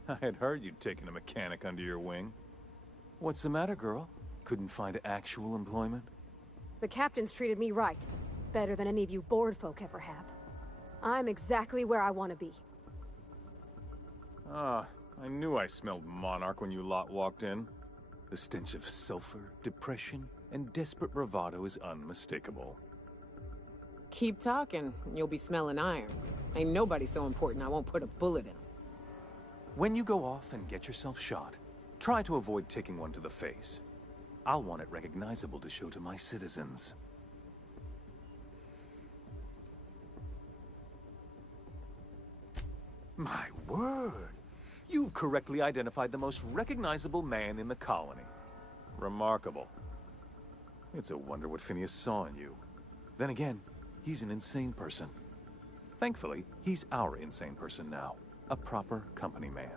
I had heard you'd taken a mechanic under your wing. What's the matter, girl? Couldn't find actual employment? The captain's treated me right. Better than any of you bored folk ever have. I'm exactly where I want to be. Ah, I knew I smelled Monarch when you lot walked in. The stench of sulfur, depression, and desperate bravado is unmistakable. Keep talking, and you'll be smelling iron. Ain't nobody so important I won't put a bullet in him. When you go off and get yourself shot, try to avoid taking one to the face. I'll want it recognizable to show to my citizens. My word! You've correctly identified the most recognizable man in the colony. Remarkable. It's a wonder what Phineas saw in you. Then again, he's an insane person. Thankfully, he's our insane person now. A proper company man.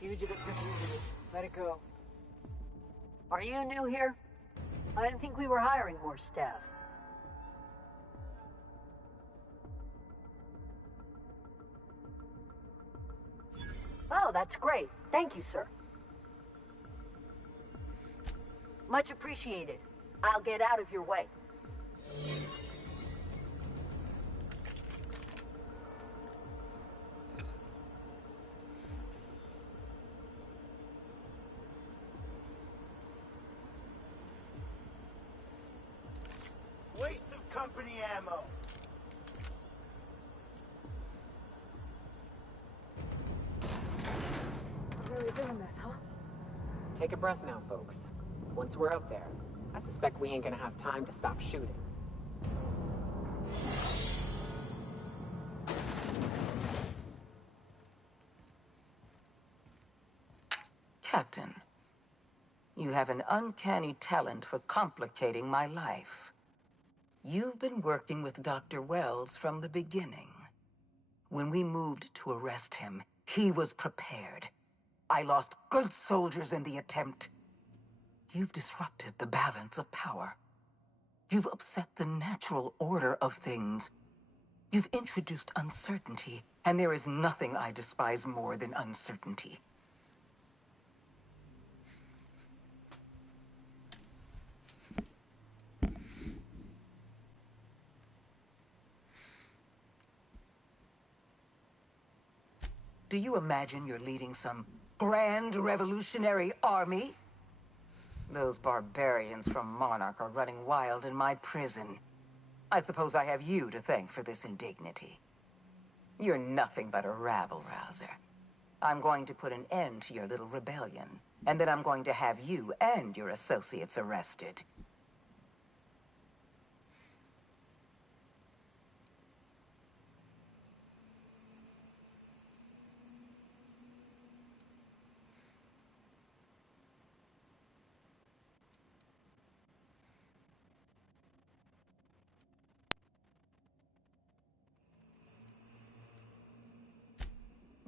Fugitive to fugitive. Let it go. Are you new here? I didn't think we were hiring more staff. Oh, that's great. Thank you, sir. Much appreciated. I'll get out of your way. Waste of company ammo. We're really doing this, huh? Take a breath now, folks. Once we're up there, I suspect we ain't gonna have time to stop shooting. Captain, you have an uncanny talent for complicating my life. You've been working with Dr. Wells from the beginning. When we moved to arrest him, he was prepared. I lost good soldiers in the attempt. You've disrupted the balance of power. You've upset the natural order of things. You've introduced uncertainty, and there is nothing I despise more than uncertainty. Do you imagine you're leading some grand revolutionary army? Those barbarians from Monarch are running wild in my prison. I suppose I have you to thank for this indignity. You're nothing but a rabble-rouser. I'm going to put an end to your little rebellion, and then I'm going to have you and your associates arrested.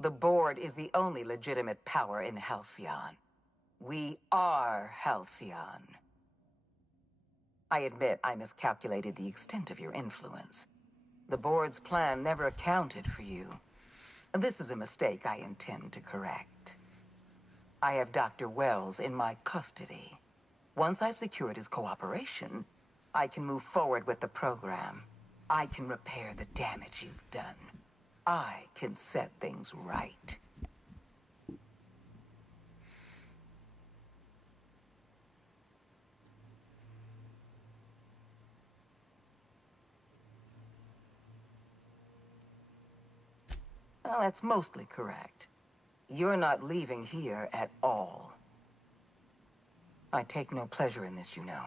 The board is the only legitimate power in Halcyon. We are Halcyon. I admit I miscalculated the extent of your influence. The board's plan never accounted for you. This is a mistake I intend to correct. I have Dr. Wells in my custody. Once I've secured his cooperation, I can move forward with the program. I can repair the damage you've done. I can set things right. Well, that's mostly correct. You're not leaving here at all. I take no pleasure in this, you know.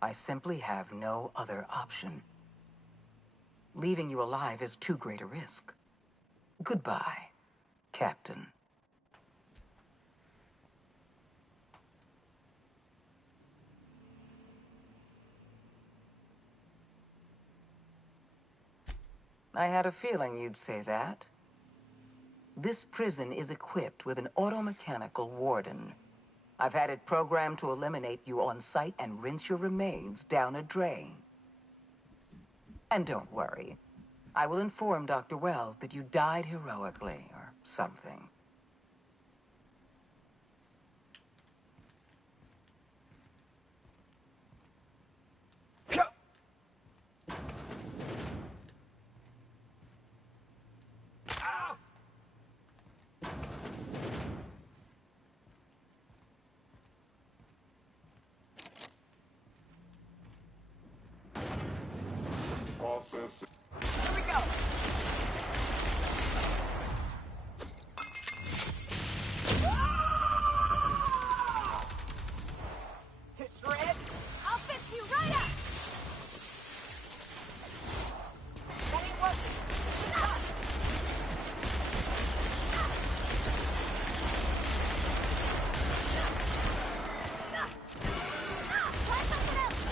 I simply have no other option. Leaving you alive is too great a risk. Goodbye, Captain. I had a feeling you'd say that. This prison is equipped with an automechanical warden. I've had it programmed to eliminate you on sight and rinse your remains down a drain. And don't worry. I will inform Dr. Wells that you died heroically, or something. Process. Here we go. To shred? I'll fix you right up. That ain't working. Try something else.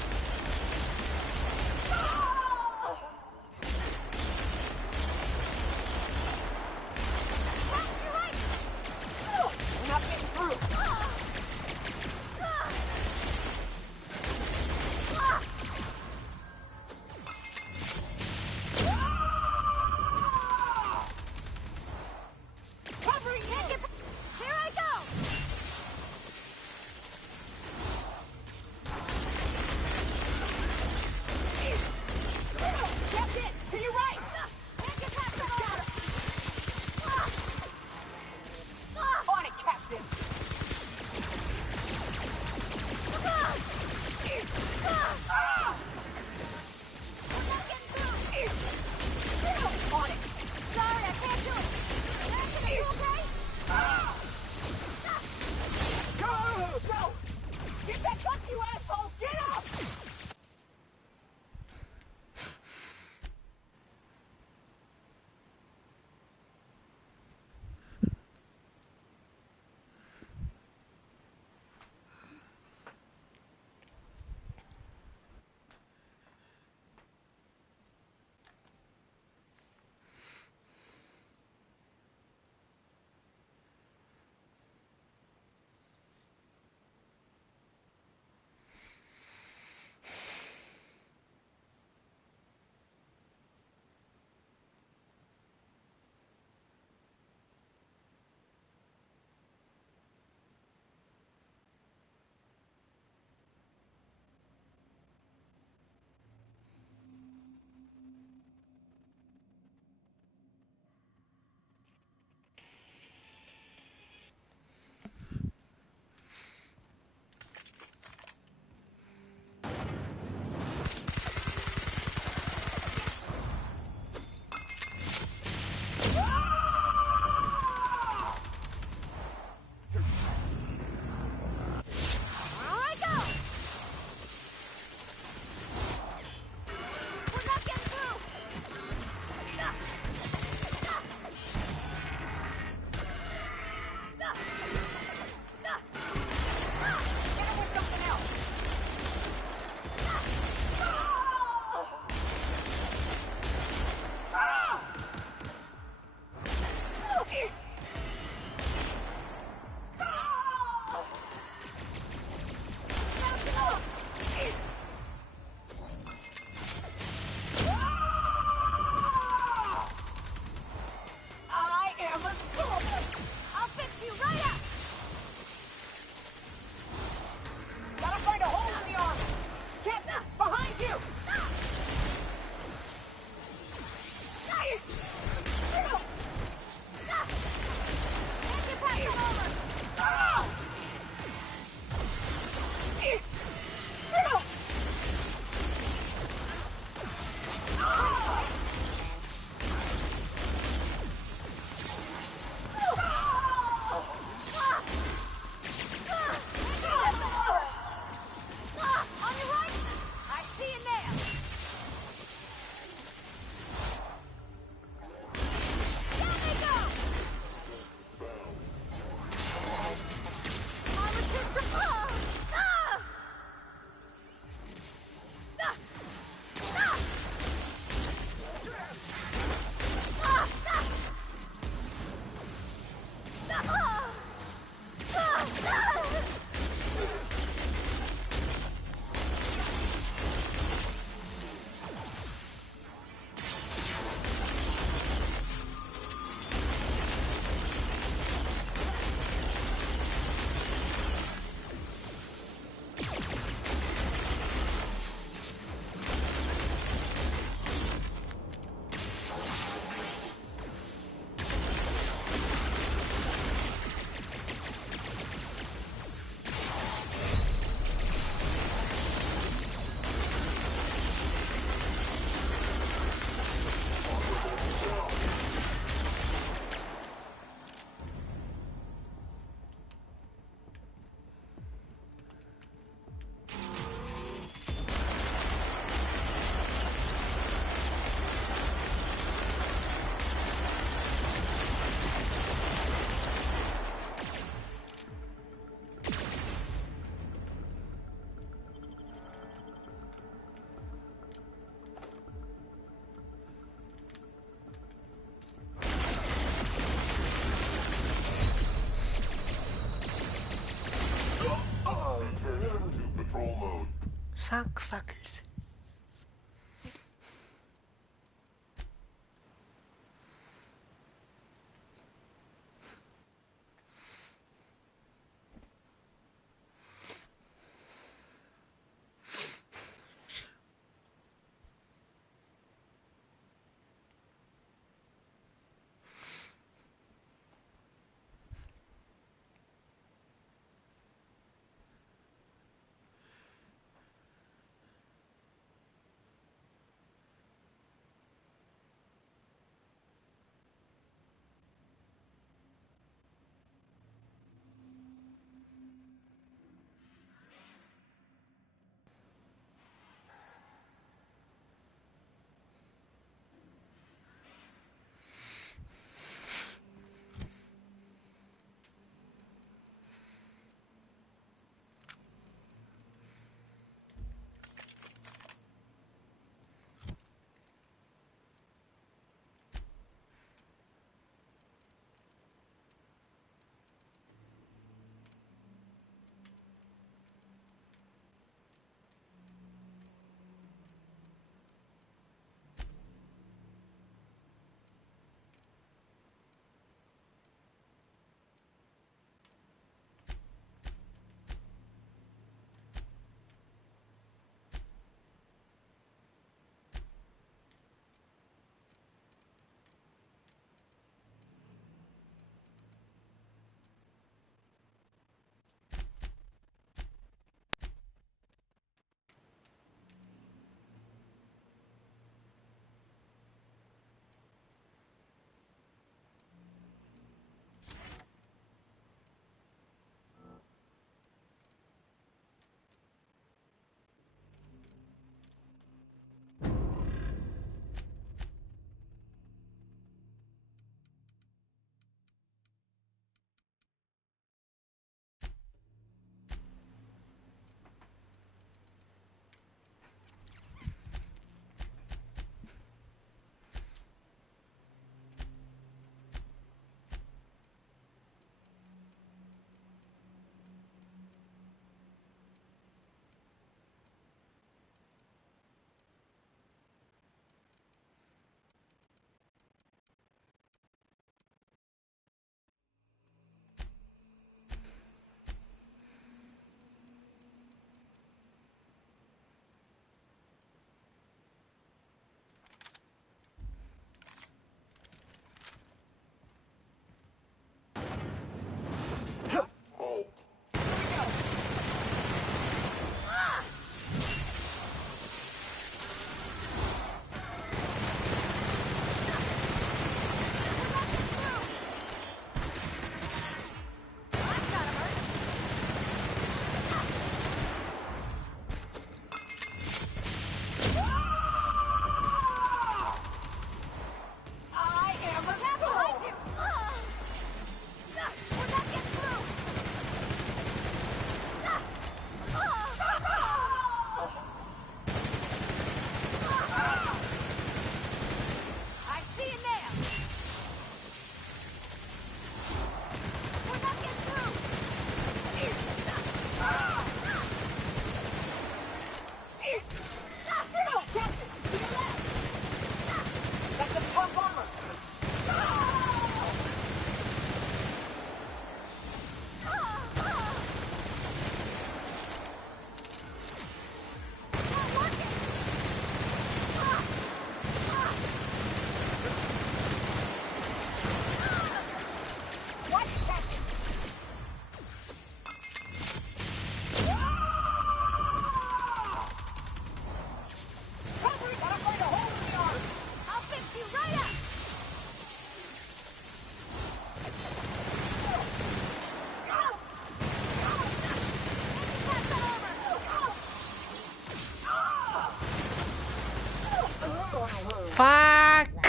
Fuck!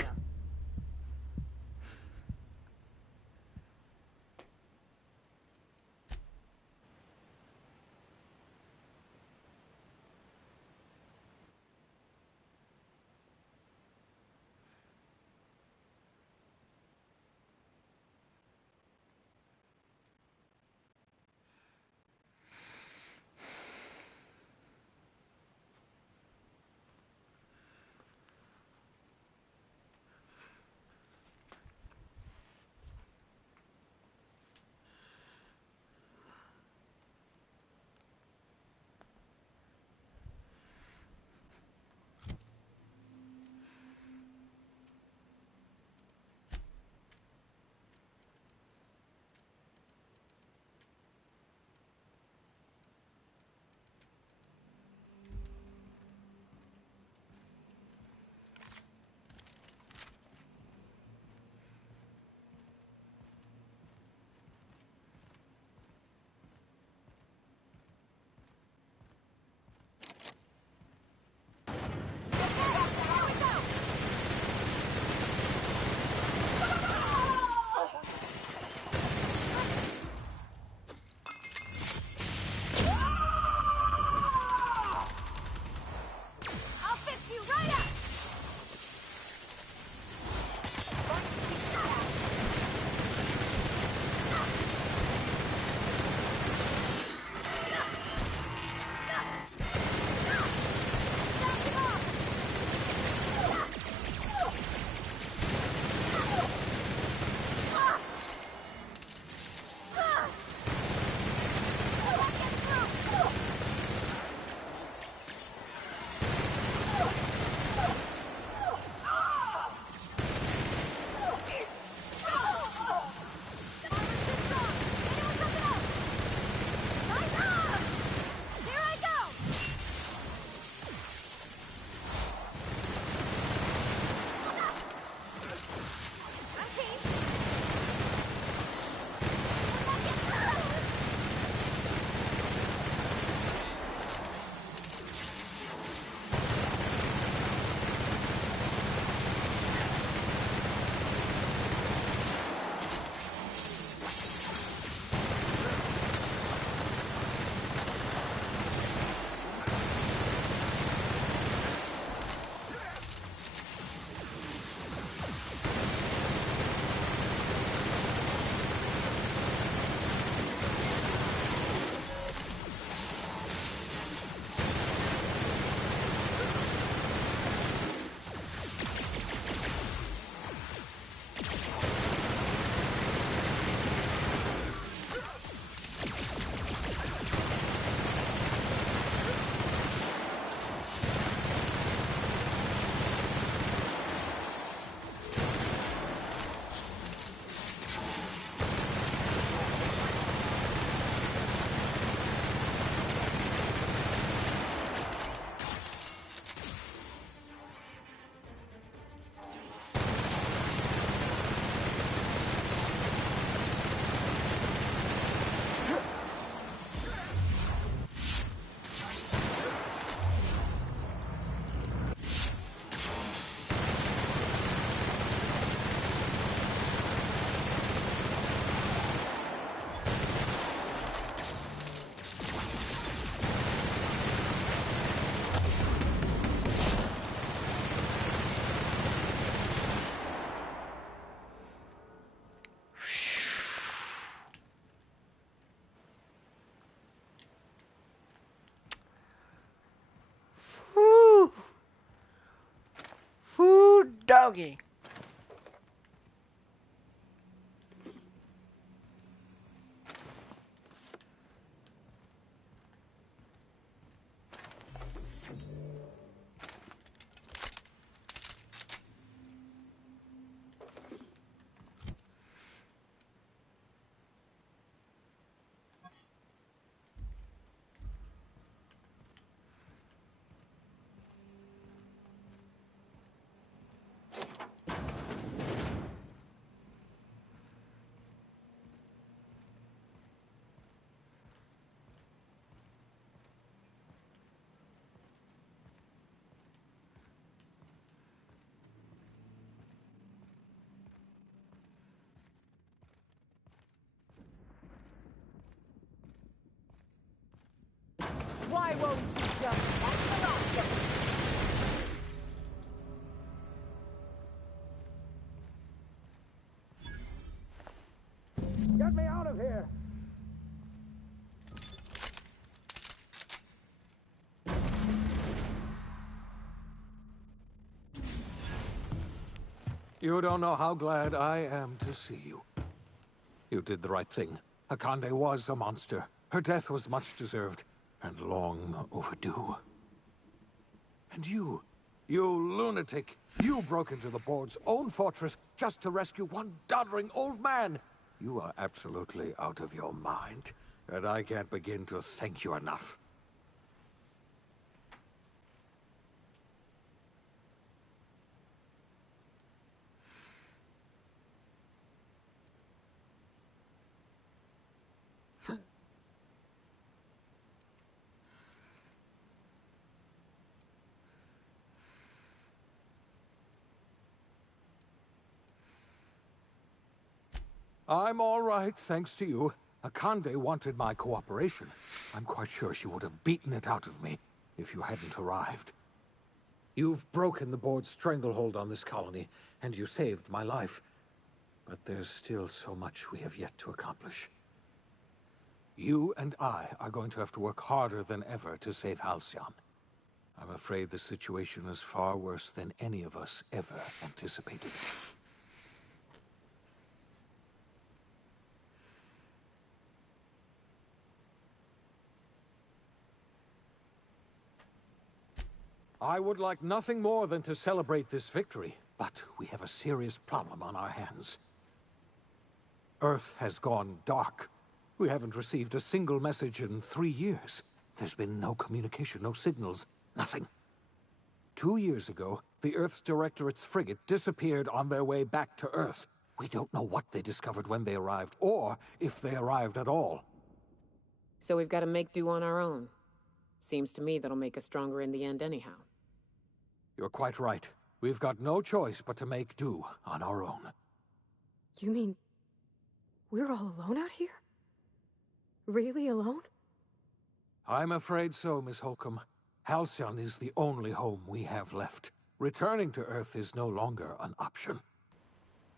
Doggy. won't you just catch the rocket? Get me out of here! You don't know how glad I am to see you. You did the right thing. Akande was a monster. Her death was much deserved, and long overdue. And you lunatic, you broke into the board's own fortress just to rescue one doddering old man. You are absolutely out of your mind, and I can't begin to thank you enough. I'm all right, thanks to you. Akande wanted my cooperation. I'm quite sure she would have beaten it out of me if you hadn't arrived. You've broken the board's stranglehold on this colony, and you saved my life. But there's still so much we have yet to accomplish. You and I are going to have to work harder than ever to save Halcyon. I'm afraid the situation is far worse than any of us ever anticipated. I would like nothing more than to celebrate this victory, but we have a serious problem on our hands. Earth has gone dark. We haven't received a single message in 3 years. There's been no communication, no signals, nothing. 2 years ago, the Earth's Directorate's frigate disappeared on their way back to Earth. We don't know what they discovered when they arrived, or if they arrived at all. So we've got to make do on our own. Seems to me that'll make us stronger in the end anyhow. You're quite right. We've got no choice but to make do on our own. You mean we're all alone out here? Really alone? I'm afraid so, Miss Holcomb. Halcyon is the only home we have left. Returning to Earth is no longer an option.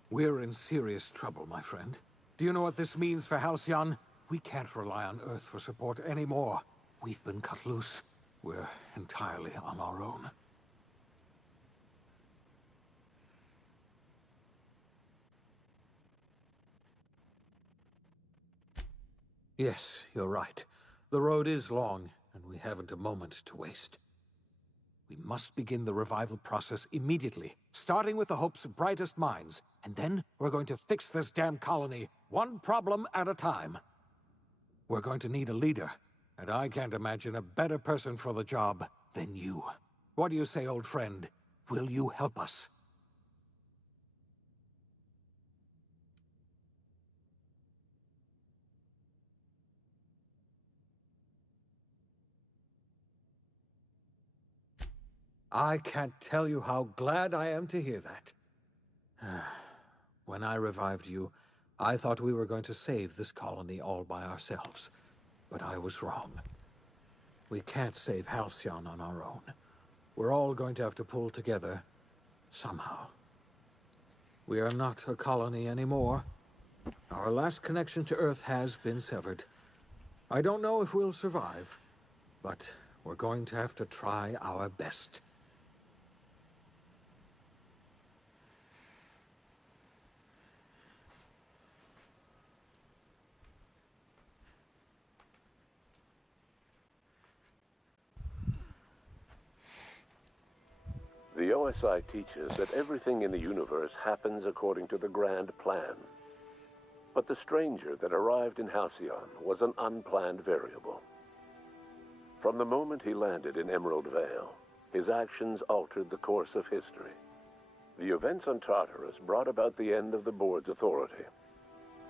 We're in serious trouble, my friend. Do you know what this means for Halcyon? We can't rely on Earth for support anymore. We've been cut loose. We're entirely on our own. Yes, you're right. The road is long, and we haven't a moment to waste. We must begin the revival process immediately, starting with the Hope's brightest minds, and then we're going to fix this damn colony, one problem at a time. We're going to need a leader, and I can't imagine a better person for the job than you. What do you say, old friend? Will you help us? I can't tell you how glad I am to hear that. When I revived you, I thought we were going to save this colony all by ourselves. But I was wrong. We can't save Halcyon on our own. We're all going to have to pull together, somehow. We are not a colony anymore. Our last connection to Earth has been severed. I don't know if we'll survive, but we're going to have to try our best. The OSI teaches that everything in the universe happens according to the grand plan. But the stranger that arrived in Halcyon was an unplanned variable. From the moment he landed in Emerald Vale, his actions altered the course of history. The events on Tartarus brought about the end of the board's authority.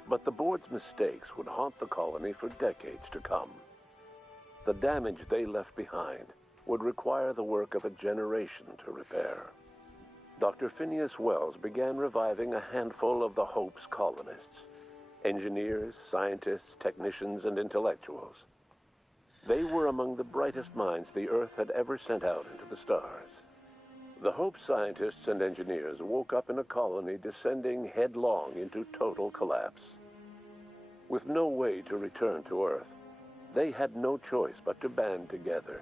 But the board's mistakes would haunt the colony for decades to come. The damage they left behind would require the work of a generation to repair. Dr. Phineas Wells began reviving a handful of the Hope's colonists. Engineers, scientists, technicians, and intellectuals. They were among the brightest minds the Earth had ever sent out into the stars. The Hope scientists and engineers woke up in a colony descending headlong into total collapse. With no way to return to Earth, they had no choice but to band together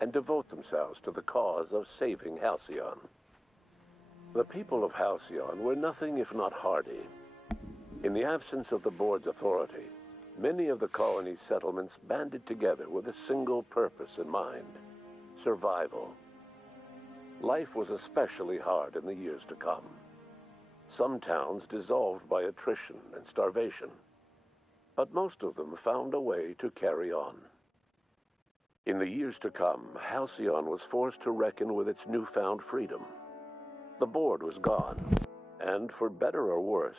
and devote themselves to the cause of saving Halcyon. The people of Halcyon were nothing if not hardy. In the absence of the board's authority, many of the colony's settlements banded together with a single purpose in mind: survival. Life was especially hard in the years to come. Some towns dissolved by attrition and starvation, but most of them found a way to carry on. In the years to come, Halcyon was forced to reckon with its newfound freedom. The board was gone, and for better or worse,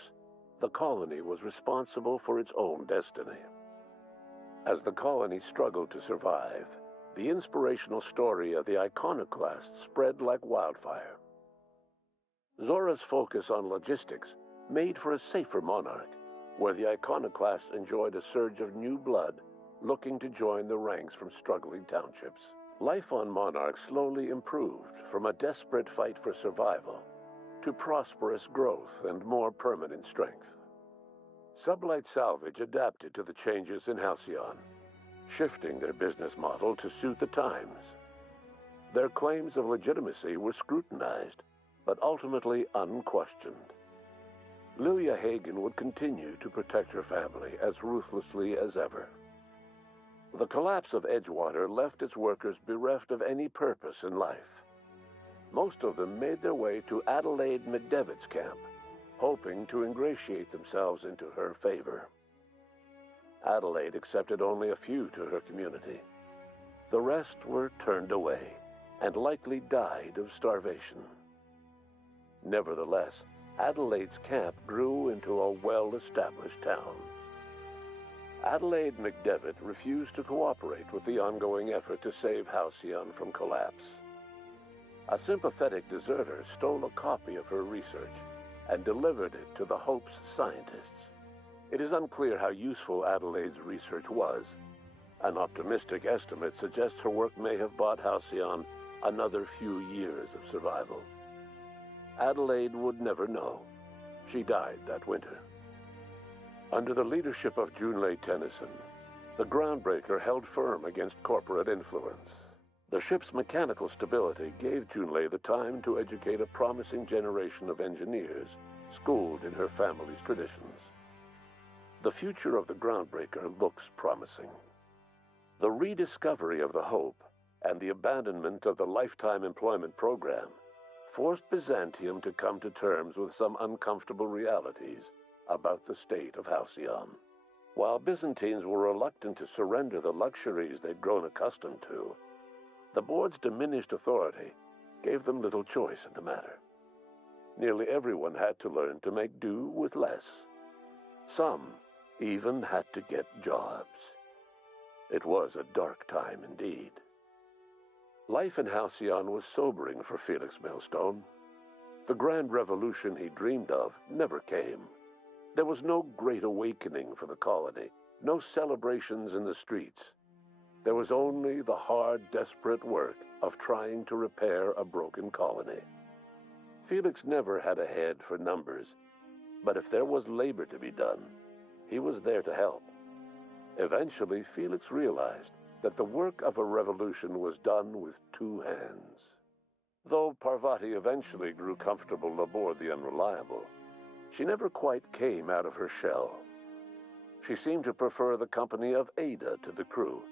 the colony was responsible for its own destiny. As the colony struggled to survive, the inspirational story of the iconoclast spread like wildfire. Zora's focus on logistics made for a safer monarch, where the iconoclasts enjoyed a surge of new blood looking to join the ranks from struggling townships. Life on Monarch slowly improved from a desperate fight for survival to prosperous growth and more permanent strength. Sublight Salvage adapted to the changes in Halcyon, shifting their business model to suit the times. Their claims of legitimacy were scrutinized, but ultimately unquestioned. Lilia Hagen would continue to protect her family as ruthlessly as ever. The collapse of Edgewater left its workers bereft of any purpose in life. Most of them made their way to Adelaide McDevitt's camp, hoping to ingratiate themselves into her favor. Adelaide accepted only a few to her community. The rest were turned away and likely died of starvation. Nevertheless, Adelaide's camp grew into a well-established town. Adelaide McDevitt refused to cooperate with the ongoing effort to save Halcyon from collapse. A sympathetic deserter stole a copy of her research and delivered it to the Hope's scientists. It is unclear how useful Adelaide's research was. An optimistic estimate suggests her work may have bought Halcyon another few years of survival. Adelaide would never know. She died that winter. Under the leadership of Junlei Tennyson, the Groundbreaker held firm against corporate influence. The ship's mechanical stability gave Junlei the time to educate a promising generation of engineers schooled in her family's traditions. The future of the Groundbreaker looks promising. The rediscovery of the Hope and the abandonment of the lifetime employment program forced Byzantium to come to terms with some uncomfortable realities about the state of Halcyon. While Byzantines were reluctant to surrender the luxuries they'd grown accustomed to, the board's diminished authority gave them little choice in the matter. Nearly everyone had to learn to make do with less. Some even had to get jobs. It was a dark time indeed. Life in Halcyon was sobering for Felix Millstone. The grand revolution he dreamed of never came. There was no great awakening for the colony, no celebrations in the streets. There was only the hard, desperate work of trying to repair a broken colony. Felix never had a head for numbers, but if there was labor to be done, he was there to help. Eventually, Felix realized that the work of a revolution was done with two hands. Though Parvati eventually grew comfortable aboard the Unreliable, she never quite came out of her shell. She seemed to prefer the company of Ada to the crew,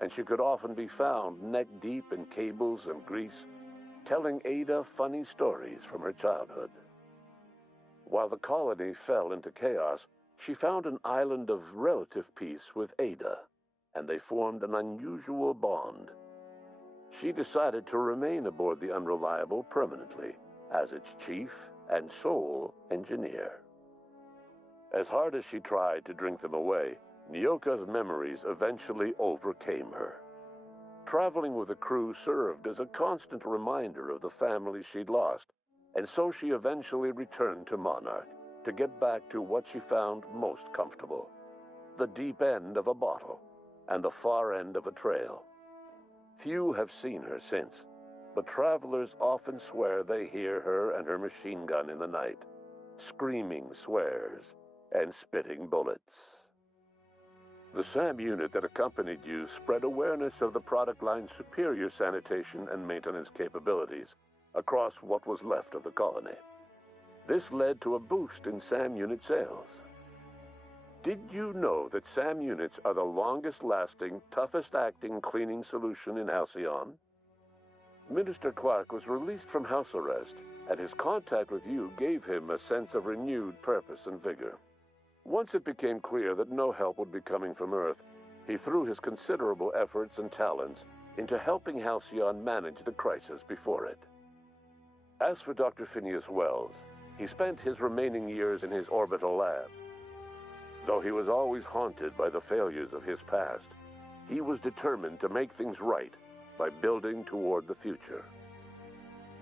and she could often be found neck-deep in cables and grease, telling Ada funny stories from her childhood. While the colony fell into chaos, she found an island of relative peace with Ada, and they formed an unusual bond. She decided to remain aboard the Unreliable permanently as its chief and sole engineer. As hard as she tried to drink them away, Nyoka's memories eventually overcame her. Traveling with the crew served as a constant reminder of the family she'd lost, and so she eventually returned to Monarch to get back to what she found most comfortable: the deep end of a bottle, and the far end of a trail. Few have seen her since, but travelers often swear they hear her and her machine gun in the night, screaming swears and spitting bullets. The SAM unit that accompanied you spread awareness of the product line's superior sanitation and maintenance capabilities across what was left of the colony. This led to a boost in SAM unit sales. Did you know that SAM units are the longest-lasting, toughest-acting cleaning solution in Halcyon? Minister Clark was released from house arrest, and his contact with you gave him a sense of renewed purpose and vigor. Once it became clear that no help would be coming from Earth, he threw his considerable efforts and talents into helping Halcyon manage the crisis before it. As for Dr. Phineas Wells, he spent his remaining years in his orbital lab. Though he was always haunted by the failures of his past, he was determined to make things right by building toward the future.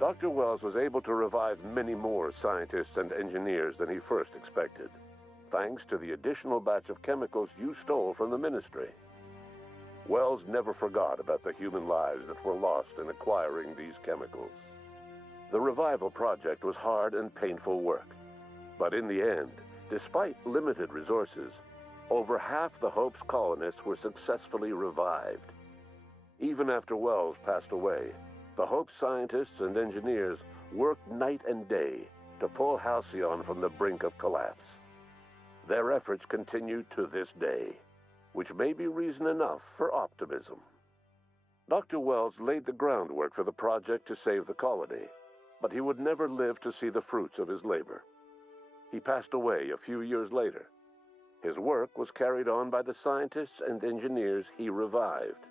Dr. Wells was able to revive many more scientists and engineers than he first expected, thanks to the additional batch of chemicals you stole from the Ministry. Wells never forgot about the human lives that were lost in acquiring these chemicals. The revival project was hard and painful work, but in the end, despite limited resources, over half the Hope's colonists were successfully revived. Even after Wells passed away, the Hope scientists and engineers worked night and day to pull Halcyon from the brink of collapse. Their efforts continue to this day, which may be reason enough for optimism. Dr. Wells laid the groundwork for the project to save the colony, but he would never live to see the fruits of his labor. He passed away a few years later. His work was carried on by the scientists and engineers he revived.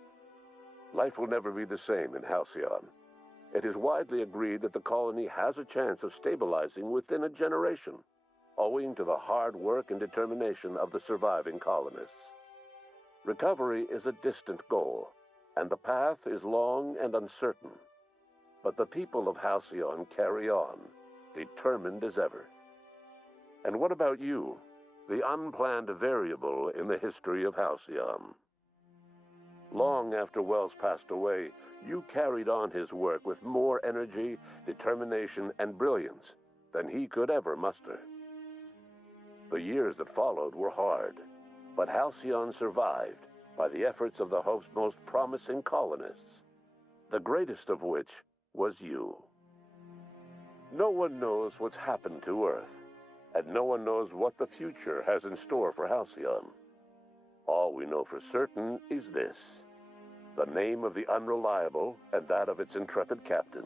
Life will never be the same in Halcyon. It is widely agreed that the colony has a chance of stabilizing within a generation, owing to the hard work and determination of the surviving colonists. Recovery is a distant goal, and the path is long and uncertain. But the people of Halcyon carry on, determined as ever. And what about you, the unplanned variable in the history of Halcyon? Long after Wells passed away, you carried on his work with more energy, determination, and brilliance than he could ever muster. The years that followed were hard, but Halcyon survived by the efforts of the Hope's most promising colonists, the greatest of which was you. No one knows what's happened to Earth, and no one knows what the future has in store for Halcyon. All we know for certain is this: the name of the Unreliable and that of its intrepid captain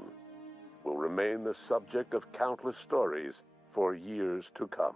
will remain the subject of countless stories for years to come.